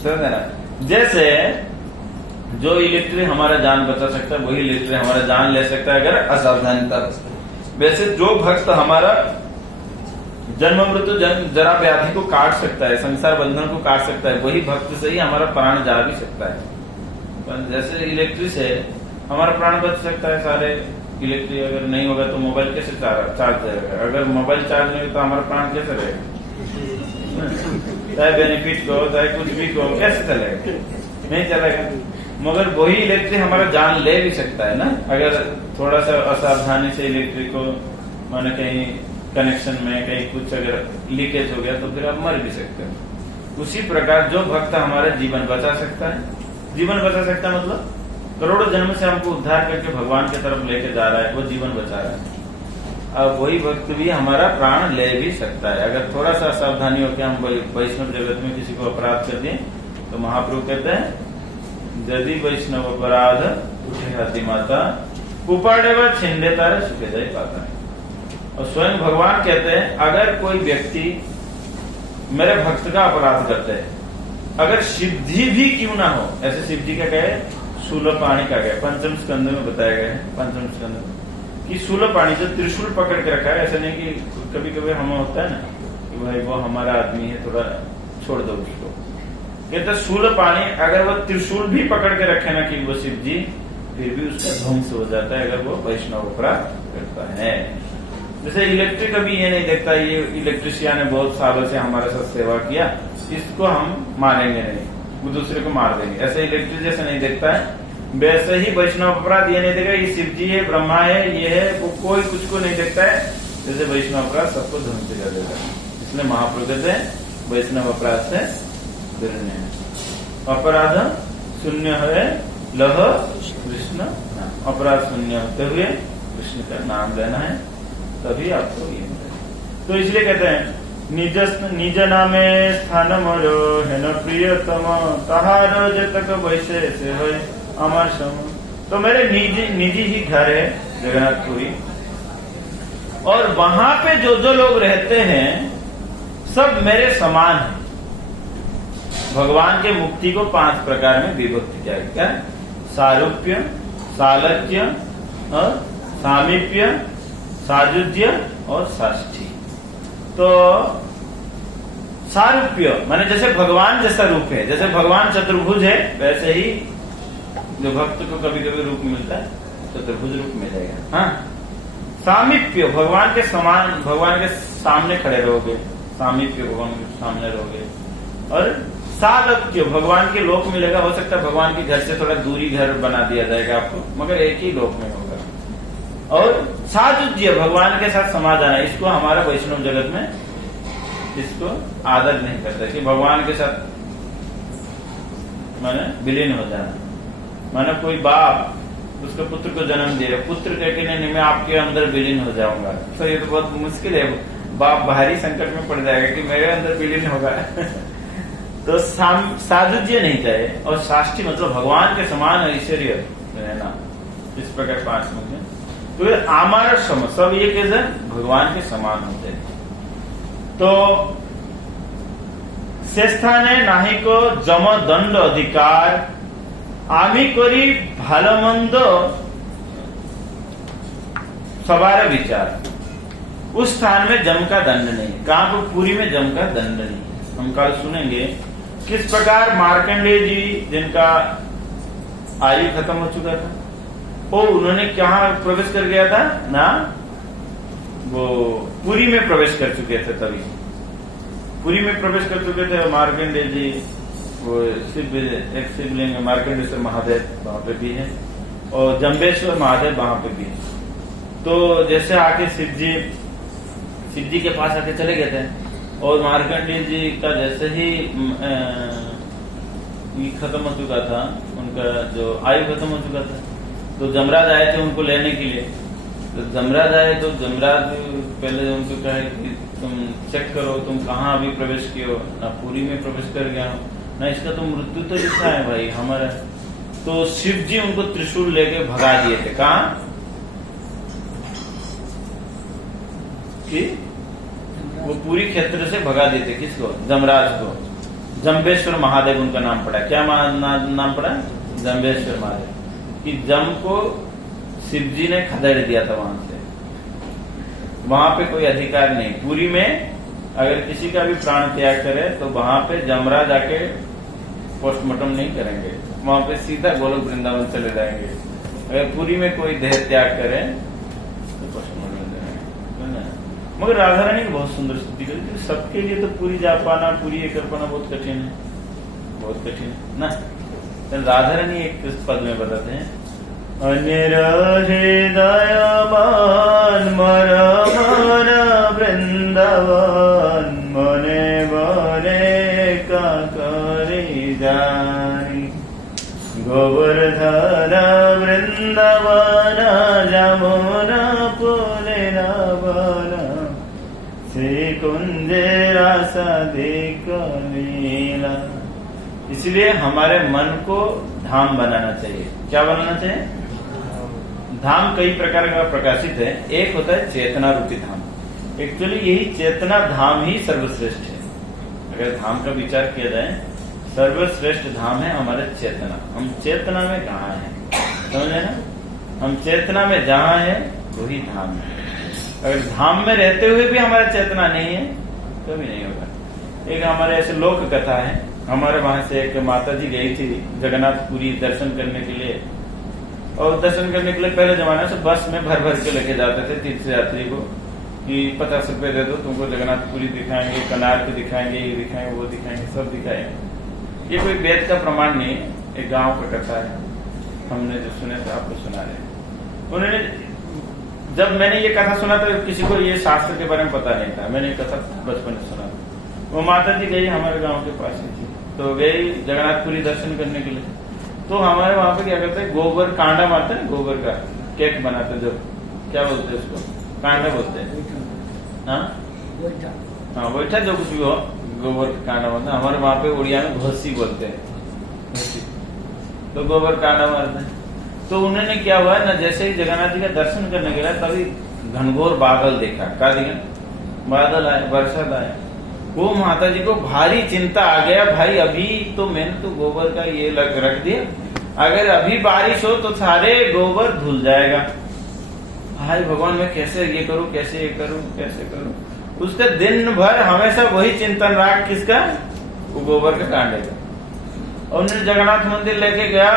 समझे ना? जैसे जो इलेक्ट्रिक हमारा जान बचा सकता है वही इलेक्ट्रिक हमारा जान ले सकता है अगर असावधानता। वैसे जो भक्त हमारा जन्म मृत्यु जरा व्याधि को काट सकता है, संसार बंधन को काट सकता है, वही भक्त से ही हमारा प्राण जा भी सकता है। जैसे इलेक्ट्रिक से हमारा प्राण बच सकता है, सारे इलेक्ट्रिक अगर नहीं होगा तो मोबाइल कैसे चार्ज रहेगा, अगर मोबाइल चार्ज नहीं होगा तो हमारा प्राण कैसे रहेगा? चाहे बेनिफिट को चाहे कुछ भी को, कैसे चलेगा? नहीं चलेगा। मगर वही इलेक्ट्रिक हमारा जान ले भी सकता है ना, अगर थोड़ा सा असावधानी से इलेक्ट्रिक को माने कहीं कनेक्शन में कहीं कुछ अगर लीकेज हो गया तो फिर आप मर भी सकते हो। उसी प्रकार जो भक्त हमारा जीवन बचा सकता है, जीवन बचा सकता है मतलब करोड़ों जन्म से हमको उद्धार करके भगवान की तरफ लेके जा रहा है, वो जीवन बचा रहा है। अब वही भक्त भी हमारा प्राण ले भी सकता है अगर थोड़ा सा सावधानी हो के हम वैष्णव जगत में किसी को अपराध कर दें। तो महाप्रभु कहते हैं यदि वैष्णव अपराध उठे हाथी माता उपाड़े व छिंदे तारे सुखे जाए पाता है। और स्वयं भगवान कहते हैं अगर कोई व्यक्ति मेरे भक्त का अपराध करते हैं, अगर सिद्धि भी क्यों ना हो, ऐसे शिव जी का कहे शूलपाणी का कहे, पंचम स्कंद में बताया गया है, पंचम स्कंद कि शूलपाणी जो त्रिशूल पकड़ के रखा है, ऐसा नहीं कि कभी कभी हम होता है ना कि भाई वो हमारा आदमी है थोड़ा छोड़ दो उसको, कहते शूलपाणी अगर वो त्रिशूल भी पकड़ के रखे ना कि वो शिव जी, फिर भी उसका ध्वंस हो जाता है अगर वो वैष्णव अपराध करता है। जैसे इलेक्ट्रिक अभी ये नहीं देखता ये इलेक्ट्रिशियन ने बहुत सालों से हमारे साथ सेवा किया, इसको हम मारेंगे नहीं, वो दूसरे को मार देंगे, ऐसे इलेक्ट्रिक जैसे नहीं देखता है। वैसे ही वैष्णव अपराध ये नहीं देगा ये शिव जी है, ब्रह्मा है, ये है, वो कोई कुछ को नहीं देखता है। जैसे वैष्णव अपराध सबको ध्वंस कर देगा। इसलिए महाप्रभु कहते हैं वैष्णव अपराध से गिरने है। अपराध शून्य है लह कृष्ण, अपराध शून्य होते हुए कृष्ण का नाम लेना है, तभी आपको ये मिलेगा। तो इसलिए कहते हैं निज नामे स्थान मरो है न प्रियतम तहार जतक वैसे से है अमर सम। तो मेरे निजी ही घर है जगन्नाथपुरी, और वहां पे जो जो लोग रहते हैं सब मेरे समान है। भगवान के मुक्ति को 5 प्रकार में विभक्त किया है। क्या? सारूप्य, सालज्य और सामीप्य, साजुज्य और साष्ठी। तो सारूप्य माने जैसे भगवान जैसा रूप है, जैसे भगवान चतुर्भुज है वैसे ही जो भक्त को कभी कभी रूप मिलता है चतुर्भुज रूप मिलेगा। हाँ, सामीप्य भगवान के समान, भगवान के सामने खड़े रहोगे, सामीप्य भगवान के सामने रहोगे। और सालक्य भगवान के लोक मिलेगा, हो सकता है भगवान के घर से थोड़ा दूरी घर बना दिया जाएगा आपको, मगर एक ही लोक में होगा। और साजुज्य भगवान के साथ समा जाना, इसको हमारा वैष्णव जगत में इसको आदर नहीं करता कि भगवान के साथ माने विलीन हो जाना। माने कोई बाप उसके पुत्र को जन्म दे रहे, पुत्र कहके नहीं मैं आपके अंदर विलीन हो जाऊंगा, तो ये तो बहुत मुश्किल है। बाप भारी संकट में पड़ जाएगा कि मेरे अंदर विलीन होगा। तो साजुज्य नहीं चाहे। और साष्टी मतलब भगवान के समान ऐश्वर्य रहना। इस प्रकार 5 मुझे तो आमार सम, सब ये कैसे भगवान के समान होते हैं। तो शेषस्थाने नाही को जम दंड अधिकार आमी करी भालो मंद सवार विचार। उस स्थान में जम का दंड नहीं। कहां पर? पुरी में जम का दंड नहीं। हम कल सुनेंगे किस प्रकार मार्कंडेय जी जिनका आयु खत्म हो चुका था, वो उन्होंने कहाँ प्रवेश कर गया था ना, वो पुरी में प्रवेश कर चुके थे। तभी पुरी में प्रवेश कर चुके थे मार्कंडेय जी। वो एक शिवलिंग मार्कंडेश्वर महादेव वहां पे भी है, और जम्बेश्वर महादेव वहां पे भी है। तो जैसे आके शिव जी के पास आके चले गए थे, और मार्कंडेय जी का जैसे ही खत्म हो चुका था, उनका जो आयु खत्म हो चुका था, तो जमराज आए थे उनको लेने के लिए। तो जमराज आए तो जमराज पहले उनको कहे कि तुम चेक करो तुम कहाँ अभी प्रवेश किए हो, ना पुरी में प्रवेश कर गया हो, ना इसका तो मृत्यु तो लिखा है भाई हमारा। तो शिव जी उनको त्रिशूल लेके भगा दिए थे। कहाँ? कि वो पूरी क्षेत्र से भगा दिए थे। किसको? जमराज को। जम्बेश्वर महादेव उनका नाम पड़ा। क्या नाम पड़ा? जम्बेश्वर महादेव। कि जम को शिव जी ने खदेड़ दिया था वहां से। वहां पे कोई अधिकार नहीं। पुरी में अगर किसी का भी प्राण त्याग करे तो वहां पे जमराज आके पोस्टमार्टम नहीं करेंगे, वहां पे सीधा गोलोक वृंदावन चले जाएंगे। अगर पुरी में कोई देह त्याग करे तो पोस्टमार्टम करेंगे। मगर राधा रानी की बहुत सुंदर स्तुति करी। सबके लिए तो पूरी जा पाना, पूरी ये कर पाना बहुत कठिन है, बहुत कठिन है ना। राधा रानी एक पद में बताते हैं, हृदयमान मर मर वृंदावन मने बने का करी जानी गोवर्धन वृंदावन जमुना पुलिना बना श्री कुंजे रासाधिक लीला। इसलिए हमारे मन को धाम बनाना चाहिए। क्या बनाना चाहिए? धाम कई प्रकार का प्रकाशित है। एक होता है चेतना रूपी धाम। एक्चुअली यही चेतना धाम ही सर्वश्रेष्ठ है। अगर धाम का विचार किया जाए, सर्वश्रेष्ठ धाम है हमारे चेतना। हम चेतना में कहाँ हैं, समझे ना? हम चेतना में जहाँ है वही धाम है। अगर धाम में रहते हुए भी हमारा चेतना नहीं है कभी नहीं होगा। एक हमारे ऐसे लोक कथा है, हमारे वहां से एक माता जी गई थी जगन्नाथपुरी दर्शन करने के लिए। और दर्शन करने के लिए पहले जमाने से बस में भर भर के लेके जाते थे तीर्थयात्री को कि 50 रुपए दे दो, तुमको जगन्नाथपुरी दिखाएंगे, कनार के दिखाएंगे, ये दिखाएंगे, वो दिखाएंगे, सब दिखाएंगे। ये कोई वेद का प्रमाण नहीं है, एक गांव का कथा है। हमने जो सुने थे आपको सुना रहे। उन्होंने, जब मैंने ये कथा सुना था, किसी को ये शास्त्र के बारे में पता नहीं था, मैंने ये कथा बचपन में सुना। वो माता जी गई हमारे गांव के पास ही थी, तो गई जगन्नाथपुरी दर्शन करने के लिए। तो हमारे वहां पे क्या करते हैं, गोबर कांडा मारते हैं, गोबर का केक बनाते हैं, जब क्या बोलते हैं उसको, कांडा बोलते हैं। हाँ बैठा, जो कुछ भी हो, गोबर का कांडा मारते हैं। हमारे वहां पे उड़िया में घोसी बोलते हैं, तो गोबर कांडा मारते हैं। तो उन्होंने क्या हुआ ना, जैसे ही जगन्नाथ जी का दर्शन करने गया, तभी घनघोर बादल देखा। क्या देखा? बादल आए, बरसात आए। वो माता जी को भारी चिंता आ गया, भाई अभी तो मैंने तो गोबर का ये रख दिया, अगर अभी बारिश हो तो सारे गोबर धुल जाएगा। भाई भगवान मैं कैसे ये करूं, कैसे ये करूं, कैसे करूं। उसका दिन भर हमेशा वही चिंतन रहा, किसका? वो गोबर का कांडे का। और उन्होंने जगन्नाथ मंदिर लेके गया,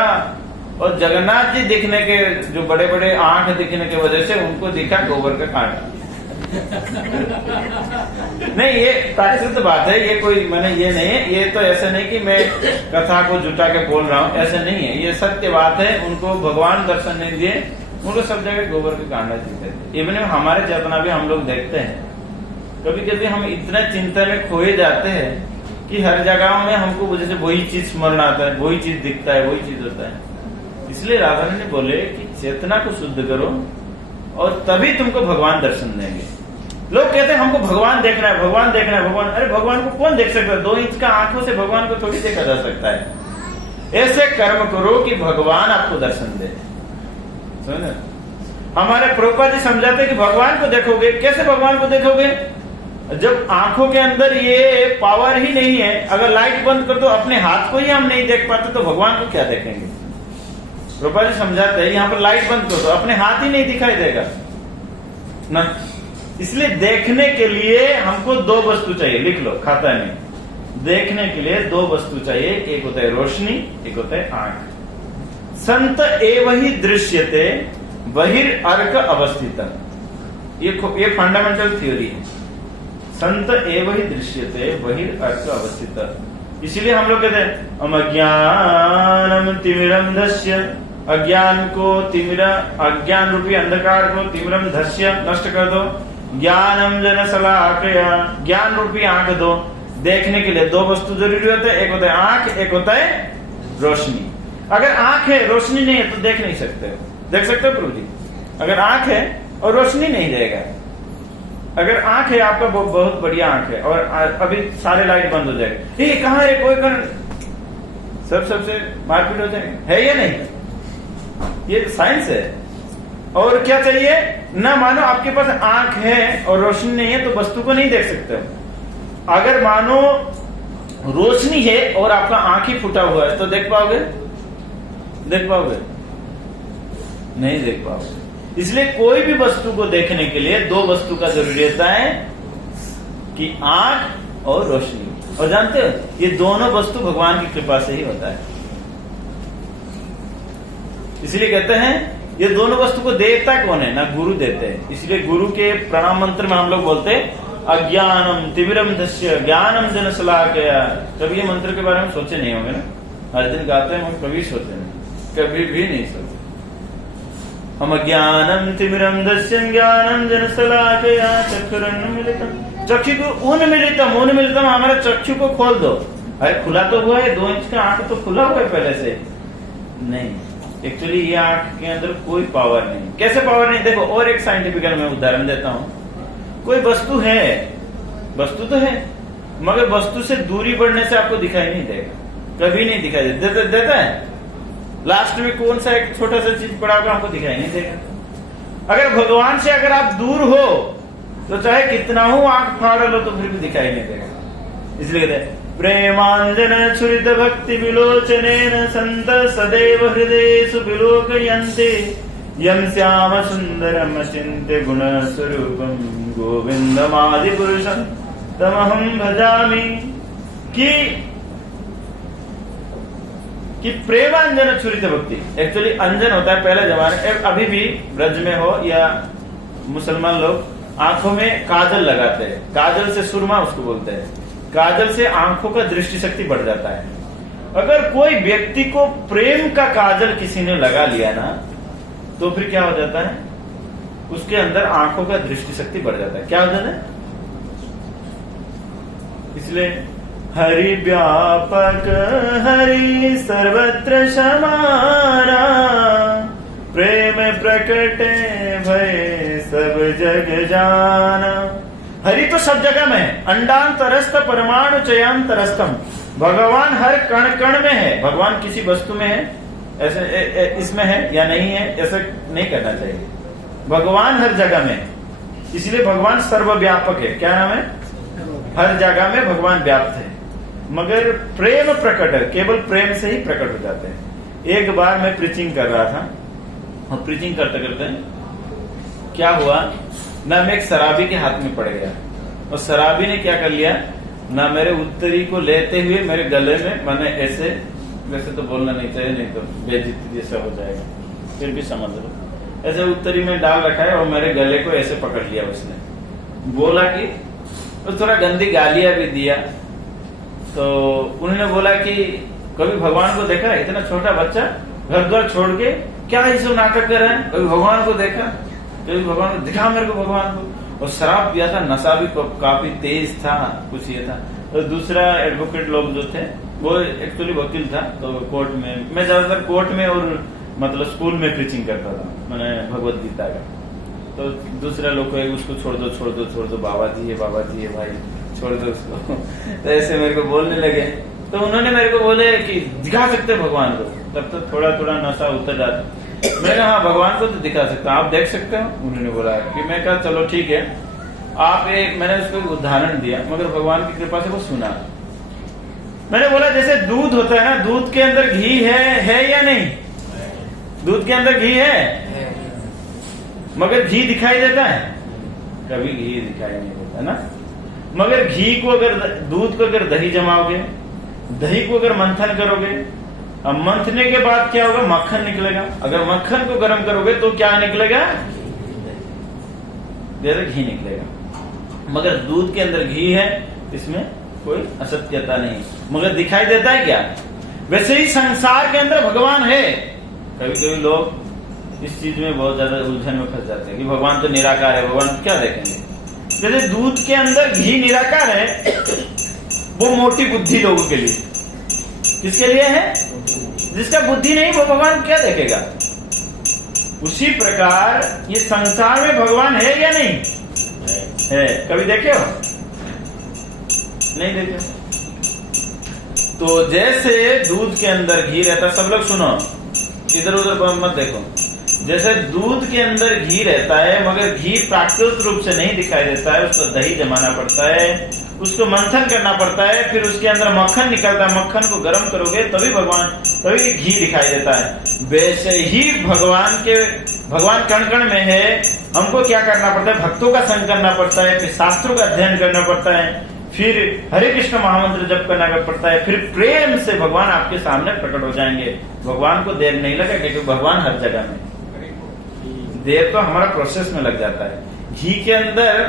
और जगन्नाथ जी दिखने के, जो बड़े बड़े आंख दिखने की वजह से उनको दिखा गोबर का कांडा। नहीं, ये प्राकृत बात है, ये कोई मैंने ये नहीं है, ये तो ऐसा नहीं कि मैं कथा को जुटा के बोल रहा हूँ, ऐसा नहीं है, ये सत्य बात है। उनको भगवान दर्शन नहीं दिए, उनको सब जगह गोबर का कांडा दिखते थे। इवन हमारे चेतना भी हम लोग देखते हैं, कभी कभी हम इतना चिंता में खोए जाते हैं कि हर जगह में हमको जैसे वही चीज स्मरण आता है, वही चीज दिखता है, वही चीज होता है। इसलिए राधा ने बोले कि चेतना को शुद्ध करो और तभी तुमको भगवान दर्शन देंगे। लोग कहते हैं हमको भगवान देखना है, भगवान देखना है, भगवान। अरे भगवान को कौन देख सकता है? 2 इंच का आंखों से भगवान को थोड़ी देखा जा सकता है। ऐसे कर्म करो कि भगवान आपको दर्शन दे। समझे? हमारे प्रभुपाद जी समझाते कि भगवान को देखोगे, कैसे भगवान को देखोगे? जब आंखों के अंदर ये पावर ही नहीं है, अगर लाइट बंद कर दो, अपने हाथ को ही हम नहीं देख पाते, तो भगवान को क्या देखेंगे? प्रभुपाद जी समझाते हैं यहाँ पर लाइट बंद कर दो, अपने हाथ ही नहीं दिखाई देगा ना। इसलिए देखने के लिए हमको 2 वस्तु चाहिए, लिख लो खाता में। देखने के लिए 2 वस्तु चाहिए, एक होता है रोशनी, एक होता है आंख। संत एव ही दृश्यते बहिर अर्क अवस्थितम, ये फंडामेंटल थ्योरी है। संत एव ही दृश्यते बहिर अर्क अवस्थितम। इसलिए हम लोग कहते हैं अज्ञानम तिमिरम दस्य, अज्ञान को अज्ञान रूपी अंधकार को तिमिरम धस्य, नष्ट कर दो। ज्ञानम जन शलाकया, ज्ञान रूपी आंख दो। देखने के लिए 2 वस्तु जरूरी होते हैं, एक होता है आंख, एक होता है रोशनी। अगर आंख है, रोशनी नहीं है, तो देख नहीं सकते। देख सकते हो प्रभु जी? अगर आंख है और रोशनी नहीं देगा, अगर आंख है आपका बहुत बढ़िया आंख है, और अभी सारे लाइट बंद हो जाएगा, ये कहाँ है, कोई कर सबसे मारपीट हो जाएगा, है या नहीं? ये साइंस है। और क्या चाहिए ना, मानो आपके पास आंख है और रोशनी नहीं है, तो वस्तु को नहीं देख सकते। अगर मानो रोशनी है और आपका आंख ही फूटा हुआ है, तो देख पाओगे? देख पाओगे? नहीं देख पाओगे। इसलिए कोई भी वस्तु को देखने के लिए 2 वस्तु का जरूरी रहता है, कि आंख और रोशनी। और जानते हो, ये दोनों वस्तु भगवान की कृपा से ही होता है। इसलिए कहते हैं ये दोनों वस्तु को देता कौन है ना, गुरु देते हैं। इसलिए गुरु के प्रणाम मंत्र में हम लोग बोलते हैं अज्ञानम तिमिरम दस्य ज्ञानम जन शलाकया। कभी ये मंत्र के बारे में सोचे नहीं होंगे ना, हर दिन गाते हैं, हम कभी सोचे नहीं, कभी भी नहीं सोचे। हम अज्ञानम तिमिरम दस्यम ज्ञानम जन शलाकया चक्षुरुन्मीलितम, चक्षु उन्मीलितम, हमारे चक्षु को खोल दो। अरे खुला तो हुआ है, 2 इंच का आंख तो खुला हुआ है पहले से। नहीं, एक्चुअली ये आंख के अंदर कोई पावर नहीं। कैसे पावर नहीं? देखो, और एक साइंटिफिकल मैं उदाहरण देता हूँ। कोई वस्तु है, वस्तु तो है, मगर वस्तु से दूरी बढ़ने से आपको दिखाई नहीं देगा, कभी नहीं दिखाई देता है। लास्ट में कौन सा एक छोटा सा चीज पड़ा होगा, आपको दिखाई नहीं देगा। अगर भगवान से अगर आप दूर हो, तो चाहे कितना हो आंख फाड़ लो, तो फिर भी दिखाई नहीं देगा। इसलिए कहते हैं प्रेमांजन छुरित भक्ति विलोचनेन संत सदैव हृदयेषु विलोकयन्ते यं श्याम सुंदरम चिन्त्य गुण स्वरूपम गोविंदमादि पुरुषं तमहं भजामि। कि प्रेमांजन छुरित भक्ति, एक्चुअली अंजन होता है पहले जमाने, अभी भी ब्रज में हो या मुसलमान लोग आंखों में काजल लगाते हैं। काजल से सुरमा उसको बोलते हैं। काजल से आंखों का दृष्टि शक्ति बढ़ जाता है। अगर कोई व्यक्ति को प्रेम का काजल किसी ने लगा लिया ना, तो फिर क्या हो जाता है, उसके अंदर आंखों का दृष्टि शक्ति बढ़ जाता है। क्या हो जाता है? इसलिए हरि व्यापक हरि सर्वत्र समाना, प्रेम प्रकटे भय सब जग जाना। हरि तो सब जगह में है, अंडांतरस्थ परमाणु चयांतरस्थम। भगवान हर कण कण में है। भगवान किसी वस्तु में है, ऐसे इसमें है या नहीं है, ऐसा नहीं करना चाहिए। भगवान हर जगह में है, इसलिए भगवान सर्वव्यापक है। क्या नाम है? हर जगह में भगवान व्याप्त है। मगर प्रेम प्रकट है, केवल प्रेम से ही प्रकट हो जाते हैं। एक बार मैं प्रीचिंग कर रहा था, और प्रीचिंग करते करते क्या हुआ ना, मैं एक शराबी के हाथ में पड़ गया, और शराबी ने क्या कर लिया ना, मेरे उत्तरी को लेते हुए मेरे गले में, मैंने ऐसे, वैसे तो बोलना नहीं चाहिए, नहीं तो बेइज्जती जैसा हो जाएगा, फिर भी समझ लो, ऐसे उत्तरी में डाल रखा है और मेरे गले को ऐसे पकड़ लिया। उसने बोला कि, तो थोड़ा गंदी गालियां भी दिया। तो उन्होंने बोला कि कभी भगवान को देखा? इतना छोटा बच्चा घर द्वार छोड़ के क्या ये सब नाटक कर रहे हैं? कभी भगवान को देखा? कभी भगवान को दिखा मेरे को भगवान को। और शराब पिया था, नशा भी काफी तेज था, कुछ ये था। और दूसरा एडवोकेट लोग जो थे, वो एक्चुअली वकील था, तो कोर्ट में, मैं ज्यादातर कोर्ट में और मतलब स्कूल में प्रीचिंग करता था, मैंने भगवत गीता का। तो दूसरा लोग को उसको छोड़ दो छोड़ दो छोड़ दो, बाबा जी है भाई, छोड़ दो उसको। तो ऐसे मेरे को बोलने लगे। तो उन्होंने मेरे को बोले कि दिखा सकते भगवान को, तब तो थोड़ा थोड़ा नशा उतर जाता। मैंने कहा हाँ भगवान को तो दिखा सकता, आप देख सकते हो? उन्होंने बोला कि, मैं कहा चलो ठीक है, आप एक, मैंने उसको एक उदाहरण दिया, मगर भगवान की कृपा से वो सुना। मैंने बोला जैसे दूध होता है ना, दूध के अंदर घी है या नहीं? दूध के अंदर घी है, मगर घी दिखाई देता है? कभी घी दिखाई नहीं देता ना। मगर घी को अगर, दूध को अगर दही जमाओगे, दही को अगर मंथन करोगे, अब मंथने के बाद क्या होगा? मक्खन निकलेगा। अगर मक्खन को गर्म करोगे तो क्या निकलेगा? जैसे घी निकलेगा। मगर दूध के अंदर घी है, इसमें कोई असत्यता नहीं, मगर दिखाई देता है क्या? वैसे ही संसार के अंदर भगवान है। कभी कभी लोग इस चीज में बहुत ज्यादा उलझन में फंस जाते हैं कि भगवान तो निराकार है, भगवान क्या देखेंगे। जैसे दूध के अंदर घी निराकार है, वो मोटी बुद्धि लोगों के लिए। किसके लिए है? जिसका बुद्धि नहीं, वो भगवान क्या देखेगा। उसी प्रकार ये संसार में भगवान है या नहीं है? कभी देखे हो? नहीं देखे। तो जैसे दूध के अंदर घी रहता, सब लोग सुनो, इधर उधर मत देखो। जैसे दूध के अंदर घी रहता है, मगर घी प्राकृतिक रूप से नहीं दिखाई देता है, उसको दही जमाना पड़ता है, उसको मंथन करना पड़ता है, फिर उसके अंदर मक्खन निकलता है, मक्खन को गर्म करोगे तभी घी दिखाई देता है। वैसे ही भगवान कण कण में है। हमको क्या करना पड़ता है? भक्तों का संग करना पड़ता है, फिर शास्त्रों का अध्ययन करना पड़ता है, फिर हरे कृष्ण महामंत्र जप करना पड़ता है, फिर प्रेम से भगवान आपके सामने प्रकट हो जाएंगे। भगवान को देर नहीं लगा, क्योंकि भगवान हर जगह में। देर तो हमारा प्रोसेस में लग जाता है। घी के अंदर,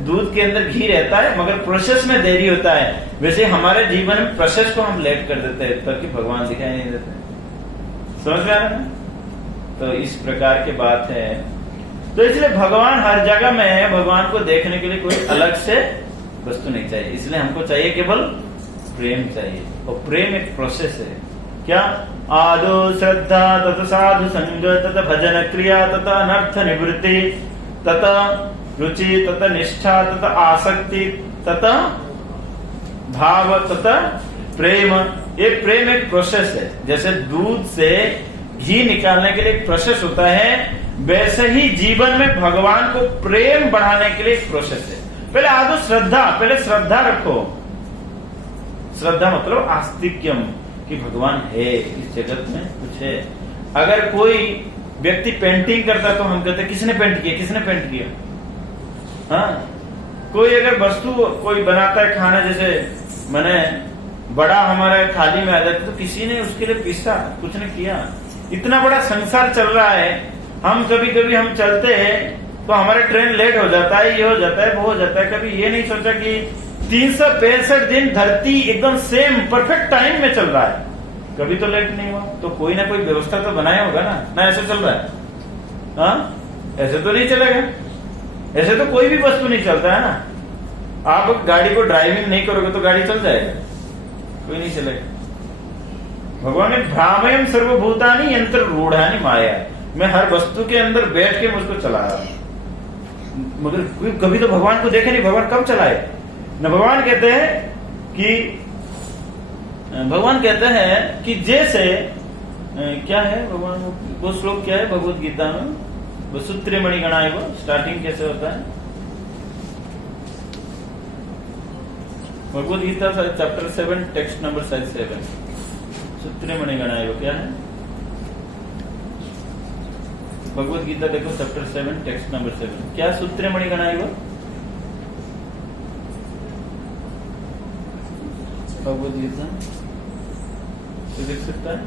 दूध के अंदर घी रहता है, मगर प्रोसेस में देरी होता है। वैसे हमारे जीवन में प्रोसेस को हम लेट कर देते हैं, ताकि भगवान दिखाई नहीं देते। समझ में आ रहा है? तो इस प्रकार की बात है। तो इसलिए भगवान हर जगह में है। भगवान को देखने के लिए कोई अलग से वस्तु नहीं चाहिए, इसलिए हमको चाहिए केवल प्रेम चाहिए। और प्रेम एक प्रोसेस है। क्या? आदो श्रद्धा, तथा साधु संग, तथा भजन क्रिया, तथा अनर्थ निवृत्ति, तथा रुचि, तथा निष्ठा, तथा आसक्ति, तथा भाव, तथा प्रेम। ये प्रेम एक प्रोसेस है। जैसे दूध से घी निकालने के लिए एक प्रोसेस होता है, वैसे ही जीवन में भगवान को प्रेम बढ़ाने के लिए एक प्रोसेस है। पहले आदो श्रद्धा, पहले श्रद्धा रखो। श्रद्धा मतलब आस्तिक्यम, कि भगवान है, इस जगत में कुछ है। अगर कोई व्यक्ति पेंटिंग करता है तो हम कहते हैं किसने पेंट किया, किसने पेंट किया। हाँ, कोई अगर वस्तु कोई बनाता है खाना, जैसे मैंने बड़ा हमारे थाली में आ जाता तो किसी ने उसके लिए पीसा, कुछ ने किया। इतना बड़ा संसार चल रहा है। हम कभी कभी हम चलते हैं तो हमारा ट्रेन लेट हो जाता है, ये हो जाता है, वो हो जाता है। कभी ये नहीं सोचा कि 365 दिन धरती एकदम सेम परफेक्ट टाइम में चल रहा है। कभी तो लेट नहीं हुआ, तो कोई ना कोई व्यवस्था तो बनाया होगा ना ऐसे चल रहा है? हाँ, ऐसे तो नहीं चलेगा। ऐसे तो कोई भी वस्तु नहीं चलता है ना। आप गाड़ी को ड्राइविंग नहीं करोगे तो गाड़ी चल जाएगा? कोई नहीं चलेगा। भगवान ने भ्रामयम सर्वभूतानि यंत्र रूढ़ानि माया, मैं हर वस्तु के अंदर बैठ के मुझको चला रहा हूं। मगर कभी तो भगवान को देखे नहीं, भगवान कब चलाए न? भगवान कहते हैं कि जैसे क्या है भगवान, वो श्लोक क्या है भगवत गीता में, वो सूत्रे मणिगणा है, वो स्टार्टिंग कैसे होता है Bhagavad Gita chapter 7 text number 7। सूत्रे मणिगणा है, वो क्या है भगवत गीता देखो चैप्टर 7 टेक्स्ट नंबर 7, क्या सूत्रे मणिगणा है वो भगवत गीता? तो देख सकता है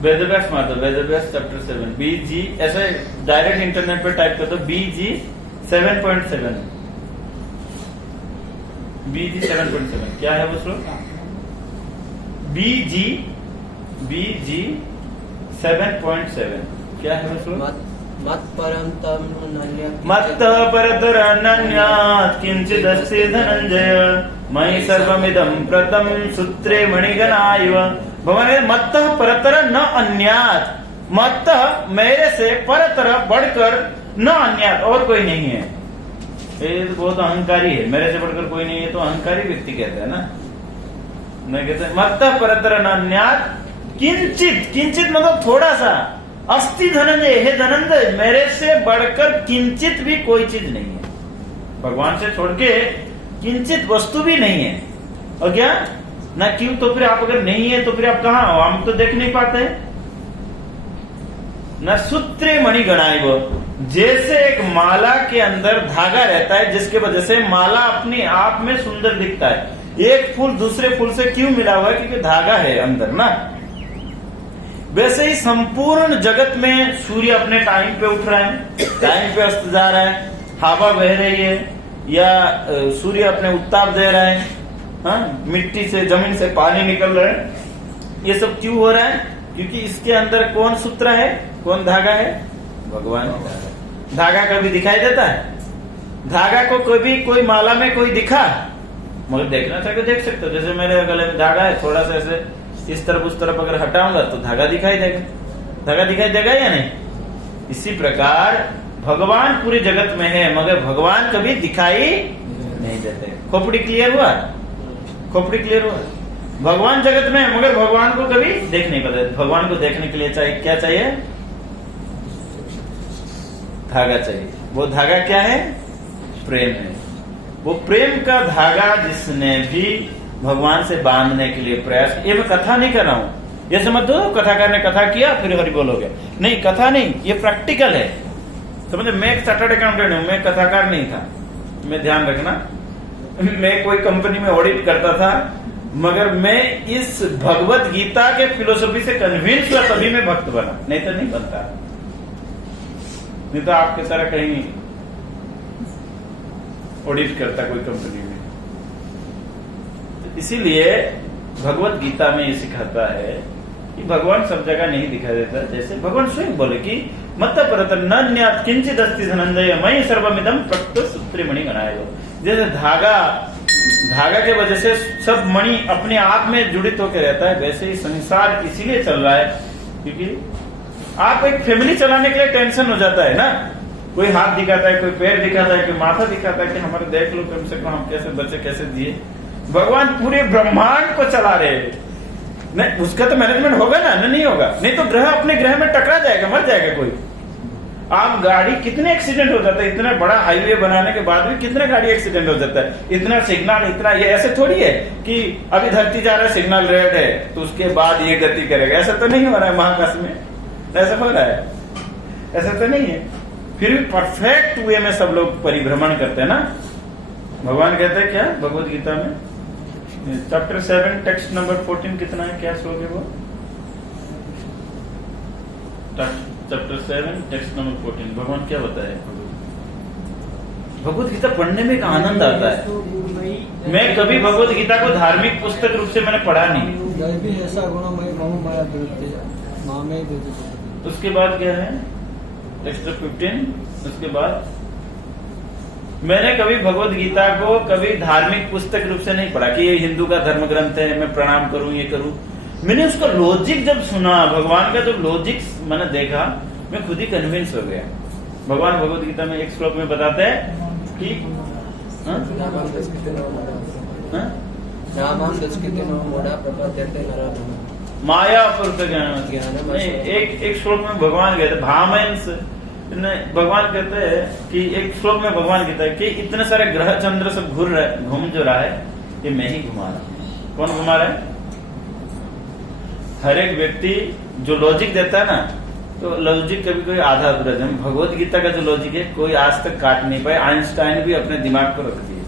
वेदव्यास माता, वेदव्यास चैप्टर 7 BG, ऐसे डायरेक्ट इंटरनेट पे टाइप कर दो BG 7.7, BG 7.7 क्या है वो श्लोक? BG 7.7 क्या है वो श्लोक? मत परतरन्यात् किंचिदस्ति धनंजय मयि सर्वमिदं प्रतं सूत्रे मणिगणा इव। भगवान मत परतर न अन्यात्, मत मेरे से परतर बढ़कर न अन्यात्, और कोई नहीं है। ये तो बहुत अहंकारी है, मेरे से बढ़कर कोई नहीं है तो अहंकारी व्यक्ति कहते हैं ना। मैं कहते हैं मत परतर न अन्यात् किंचित, किंचित मतलब थोड़ा सा, अस्ति धनंजय, हे धनंजय मेरे से बढ़कर किंचित भी कोई चीज नहीं है। भगवान से छोड़ के किंचित वस्तु भी नहीं है। और क्या ना, क्यों? तो फिर आप अगर नहीं है तो फिर आप कहां हो? हम तो देख नहीं पाते न। सूत्रे मणिगणाइव, जैसे एक माला के अंदर धागा रहता है जिसके वजह से माला अपने आप में सुंदर दिखता है। एक फूल दूसरे फूल से क्यों मिला हुआ है? क्योंकि धागा है अंदर ना। वैसे ही संपूर्ण जगत में सूर्य अपने टाइम पे उठ रहा है, टाइम पे अस्त जा रहा है, हवा बह रही है, या सूर्य अपने उत्ताप दे रहा है, हाँ, मिट्टी से जमीन से पानी निकल रहा है। ये सब क्यों हो रहा है? क्योंकि इसके अंदर कौन सूत्र है, कौन धागा है? भगवान। धागा कभी दिखाई देता है? धागा को कभी कोई माला में कोई दिखा? मगर देखना चाहिए, देख सकते हो। जैसे मेरे गले में धागा है, थोड़ा सा ऐसे इस तरफ उस तरफ अगर हटाऊंगा तो धागा दिखाई देगा। धागा दिखाई देगा या नहीं? इसी प्रकार भगवान पूरे जगत में है मगर भगवान कभी दिखाई नहीं देते। खोपड़ी क्लियर हुआ? खोपड़ी क्लियर हुआ? भगवान जगत में है मगर भगवान को कभी देख नहीं पाते। भगवान को देखने के लिए चाहिए क्या? चाहिए धागा चाहिए। वो धागा क्या है? प्रेम है। वो प्रेम का धागा जिसने भी भगवान से बांधने के लिए प्रयास किया। ये मैं कथा नहीं कर रहा हूं, ये समझ दो कथाकार ने कथा किया फिर हरि बोल हो गया, नहीं, कथा नहीं, ये प्रैक्टिकल है। समझे? मैं एक चार्टर्ड अकाउंटेंट हूं, मैं कथाकार नहीं था। मैं ध्यान रखना, मैं कोई कंपनी में ऑडिट करता था मगर मैं इस भगवत गीता के फिलोसफी से कन्विंस हुआ तभी मैं भक्त बना, नहीं तो नहीं बनता। नहीं तो आपके तरह कहीं ऑडिट करता कोई कंपनी में। इसीलिए भगवत गीता में ये सिखाता है कि भगवान सब जगह नहीं दिखाई देता। जैसे भगवान स्वयं बोले कि मत परतर न न्यात् किंचित् अस्ति धनंजय मयि सर्वमिदं प्रक्त सूत्रे मणिगणा इव। जैसे धागा के वजह से सब मणि अपने आप में जुड़ित होकर रहता है, वैसे ही संसार इसीलिए चल रहा है क्योंकि आप एक फैमिली चलाने के लिए टेंशन हो जाता है ना। कोई हाथ दिखाता है, कोई पैर दिखाता है, कोई माथा दिखाता है कि हमारे देख लो कम से कम हम कैसे बच्चे कैसे दिए। भगवान पूरे ब्रह्मांड को चला रहे हैं, नहीं उसका तो मैनेजमेंट होगा ना, नहीं होगा, नहीं तो ग्रह अपने ग्रह में टकरा जाएगा, मर जाएगा कोई। आप गाड़ी कितने एक्सीडेंट हो जाता है, इतना बड़ा हाईवे बनाने के बाद भी कितने गाड़ी एक्सीडेंट हो जाता है। इतना सिग्नल, इतना ये ऐसे थोड़ी है कि अभी धरती जा रहा है सिग्नल रेड है तो उसके बाद ये गति करेगा, ऐसा तो नहीं हो रहा है। महाकाश में ऐसा हो रहा है? ऐसा तो नहीं है। फिर भी परफेक्ट वे में सब लोग परिभ्रमण करते हैं ना। भगवान कहते हैं क्या भगवत गीता में चैप्टर 7 टेक्स्ट नंबर 14 कितना है, क्या श्लोक है वो? चैप्टर 7 टेक्स्ट नंबर 14 भगवान क्या बताए? भगवत गीता पढ़ने में एक आनंद आता है। मैं कभी भगवत गीता को धार्मिक पुस्तक रूप से मैंने पढ़ा नहीं, दैवी ऐसा गुणमय मम माया विरुद्ध मामे विरुद्ध। उसके बाद क्या है टेक्स्ट 15। उसके बाद मैंने कभी भगवत गीता को कभी धार्मिक पुस्तक रूप से नहीं पढ़ा कि ये हिंदू का धर्म ग्रंथ है, मैं प्रणाम करूं ये करूं। मैंने उसका लॉजिक जब सुना, भगवान का जब लॉजिक मैंने देखा, मैं खुद ही कन्विंस हो गया। भगवान भगवत गीता में एक श्लोक में बताते हैं कि माया एक श्लोक में भगवान कहते भामयंस, भगवान कहते हैं कि एक श्लोक में भगवान कहता है कि इतने सारे ग्रह चंद्र सब घूम जो रहा है ये मैं ही घुमा रहा हूं। कौन घुमा रहा है? हर एक व्यक्ति जो लॉजिक देता है ना, तो लॉजिक कभी कोई आधा अधूरा है। भगवत गीता का जो लॉजिक है कोई आज तक काट नहीं पाए। आइंस्टाइन भी अपने दिमाग पर रख दिए।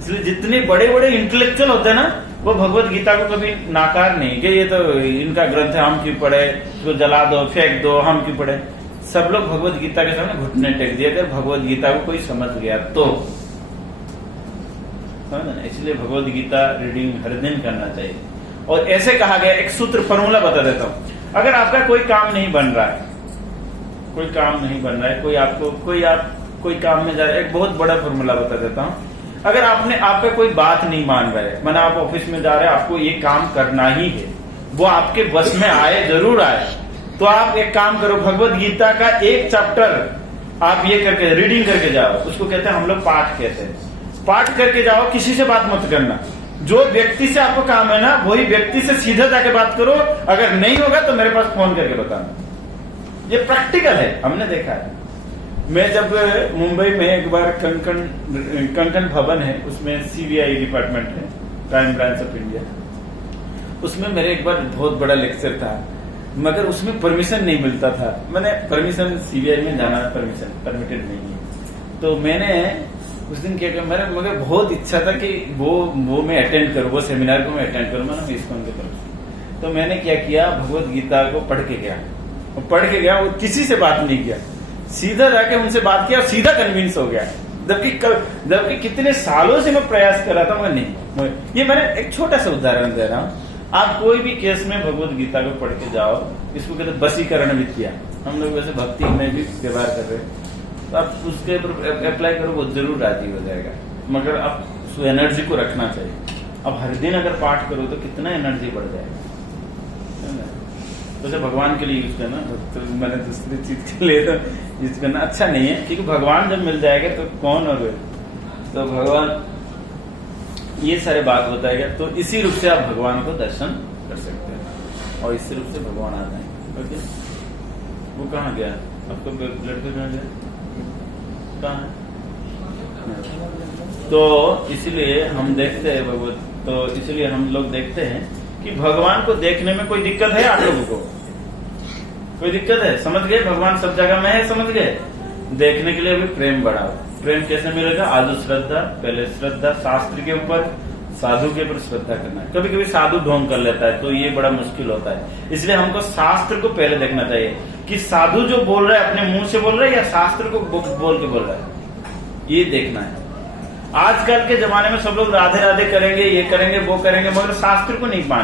इसलिए जितने बड़े बड़े इंटेलेक्चुअल होते हैं ना, वो भगवत गीता को कभी नाकार नहीं कि ये तो इनका ग्रंथ है, हम क्यों पढ़े, इसको जला दो फेंक दो, हम क्यों पढ़े। सब लोग भगवत गीता के सामने घुटने टेक दिए। अगर भगवत गीता को कोई समझ गया तो इसलिए भगवत गीता रीडिंग हर दिन करना चाहिए। और ऐसे कहा गया, एक सूत्र फॉर्मूला बता देता हूं। अगर आपका कोई काम नहीं बन रहा है, कोई काम नहीं बन रहा है, कोई काम में जा रहा है, एक बहुत बड़ा फॉर्मूला बता देता हूं। अगर आपका कोई बात नहीं मान रहा है, मैंने आप ऑफिस में जा रहे हैं, आपको ये काम करना ही है, वो आपके बस में आए जरूर आए, तो आप एक काम करो, भगवत गीता का एक चैप्टर आप ये करके रीडिंग करके जाओ। उसको कहते हैं हम लोग पाठ कहते हैं। पाठ करके जाओ, किसी से बात मत करना। जो व्यक्ति से आपको काम है ना, वही व्यक्ति से सीधा जाके बात करो। अगर नहीं होगा तो मेरे पास फोन करके बताना। ये प्रैक्टिकल है, हमने देखा है। मैं जब मुंबई में एक बार कंकण भवन है, उसमें CBI डिपार्टमेंट है, क्राइम ब्रांच ऑफ इंडिया, उसमें मेरे एक बार बहुत बड़ा लेक्चर था, मगर उसमें परमिशन नहीं मिलता था। मैंने परमिशन CBI में जाना परमिशन परमिटेड नहीं है। तो मैंने उस दिन क्या किया, मगर बहुत इच्छा था कि वो मैं अटेंड करूं, वो सेमिनार को मैं अटेंड करूं, मैंने ISKCON की तरफ से। तो मैंने क्या किया, भगवत गीता को पढ़ के गया। वो किसी से बात नहीं किया, सीधा जाके उनसे बात किया और सीधा कन्विंस हो गया। जबकि कितने सालों से मैं प्रयास कर रहा था, मगर नहीं। ये मैंने एक छोटा सा उदाहरण दे रहा हूँ। आप कोई भी केस में भगवत गीता को पढ़ के जाओ, इसको कहते वशीकरण विद्या। हम लोग वैसे भक्ति में भी व्यवहार कर रहे हैं, तो आप उसके ऊपर अप्लाई करो, वो जरूर राजी हो जाएगा। मगर आप उस एनर्जी को रखना चाहिए। अब हर दिन अगर पाठ करो तो कितना एनर्जी बढ़ जाएगा। तो भगवान के लिए यूज करना, तो मैंने दूसरी चीज के लिए तो यूज करना अच्छा नहीं है, क्योंकि भगवान जब मिल जाएगा तो कौन और तो भगवान ये सारे बात बताएगा। तो इसी रूप से आप भगवान को दर्शन कर सकते हैं और इसी रूप से भगवान आ जाएंगे। ओके, वो कहाँ गया आपको लड़के कहाँ गया, कहाँ? तो इसलिए हम देखते हैं भगवत, तो इसलिए हम लोग देखते हैं कि भगवान को देखने में कोई दिक्कत है? आप लोगों को कोई दिक्कत है? समझ गए भगवान सब जगह में है, समझ गए? देखने के लिए अभी प्रेम बढ़ाओ। प्रेम कैसे मिलेगा? आदि श्रद्धा, पहले श्रद्धा शास्त्र के ऊपर, साधु के ऊपर श्रद्धा करना है। कभी कभी साधु ढोंग कर लेता है तो ये बड़ा मुश्किल होता है। इसलिए हमको शास्त्र को पहले देखना चाहिए कि साधु जो बोल रहा है अपने मुंह से बोल रहा है या शास्त्र को बोल के बोल रहा है, ये देखना है। आजकल के जमाने में सब लोग राधे राधे करेंगे, ये करेंगे वो करेंगे, मगर शास्त्र को नहीं मान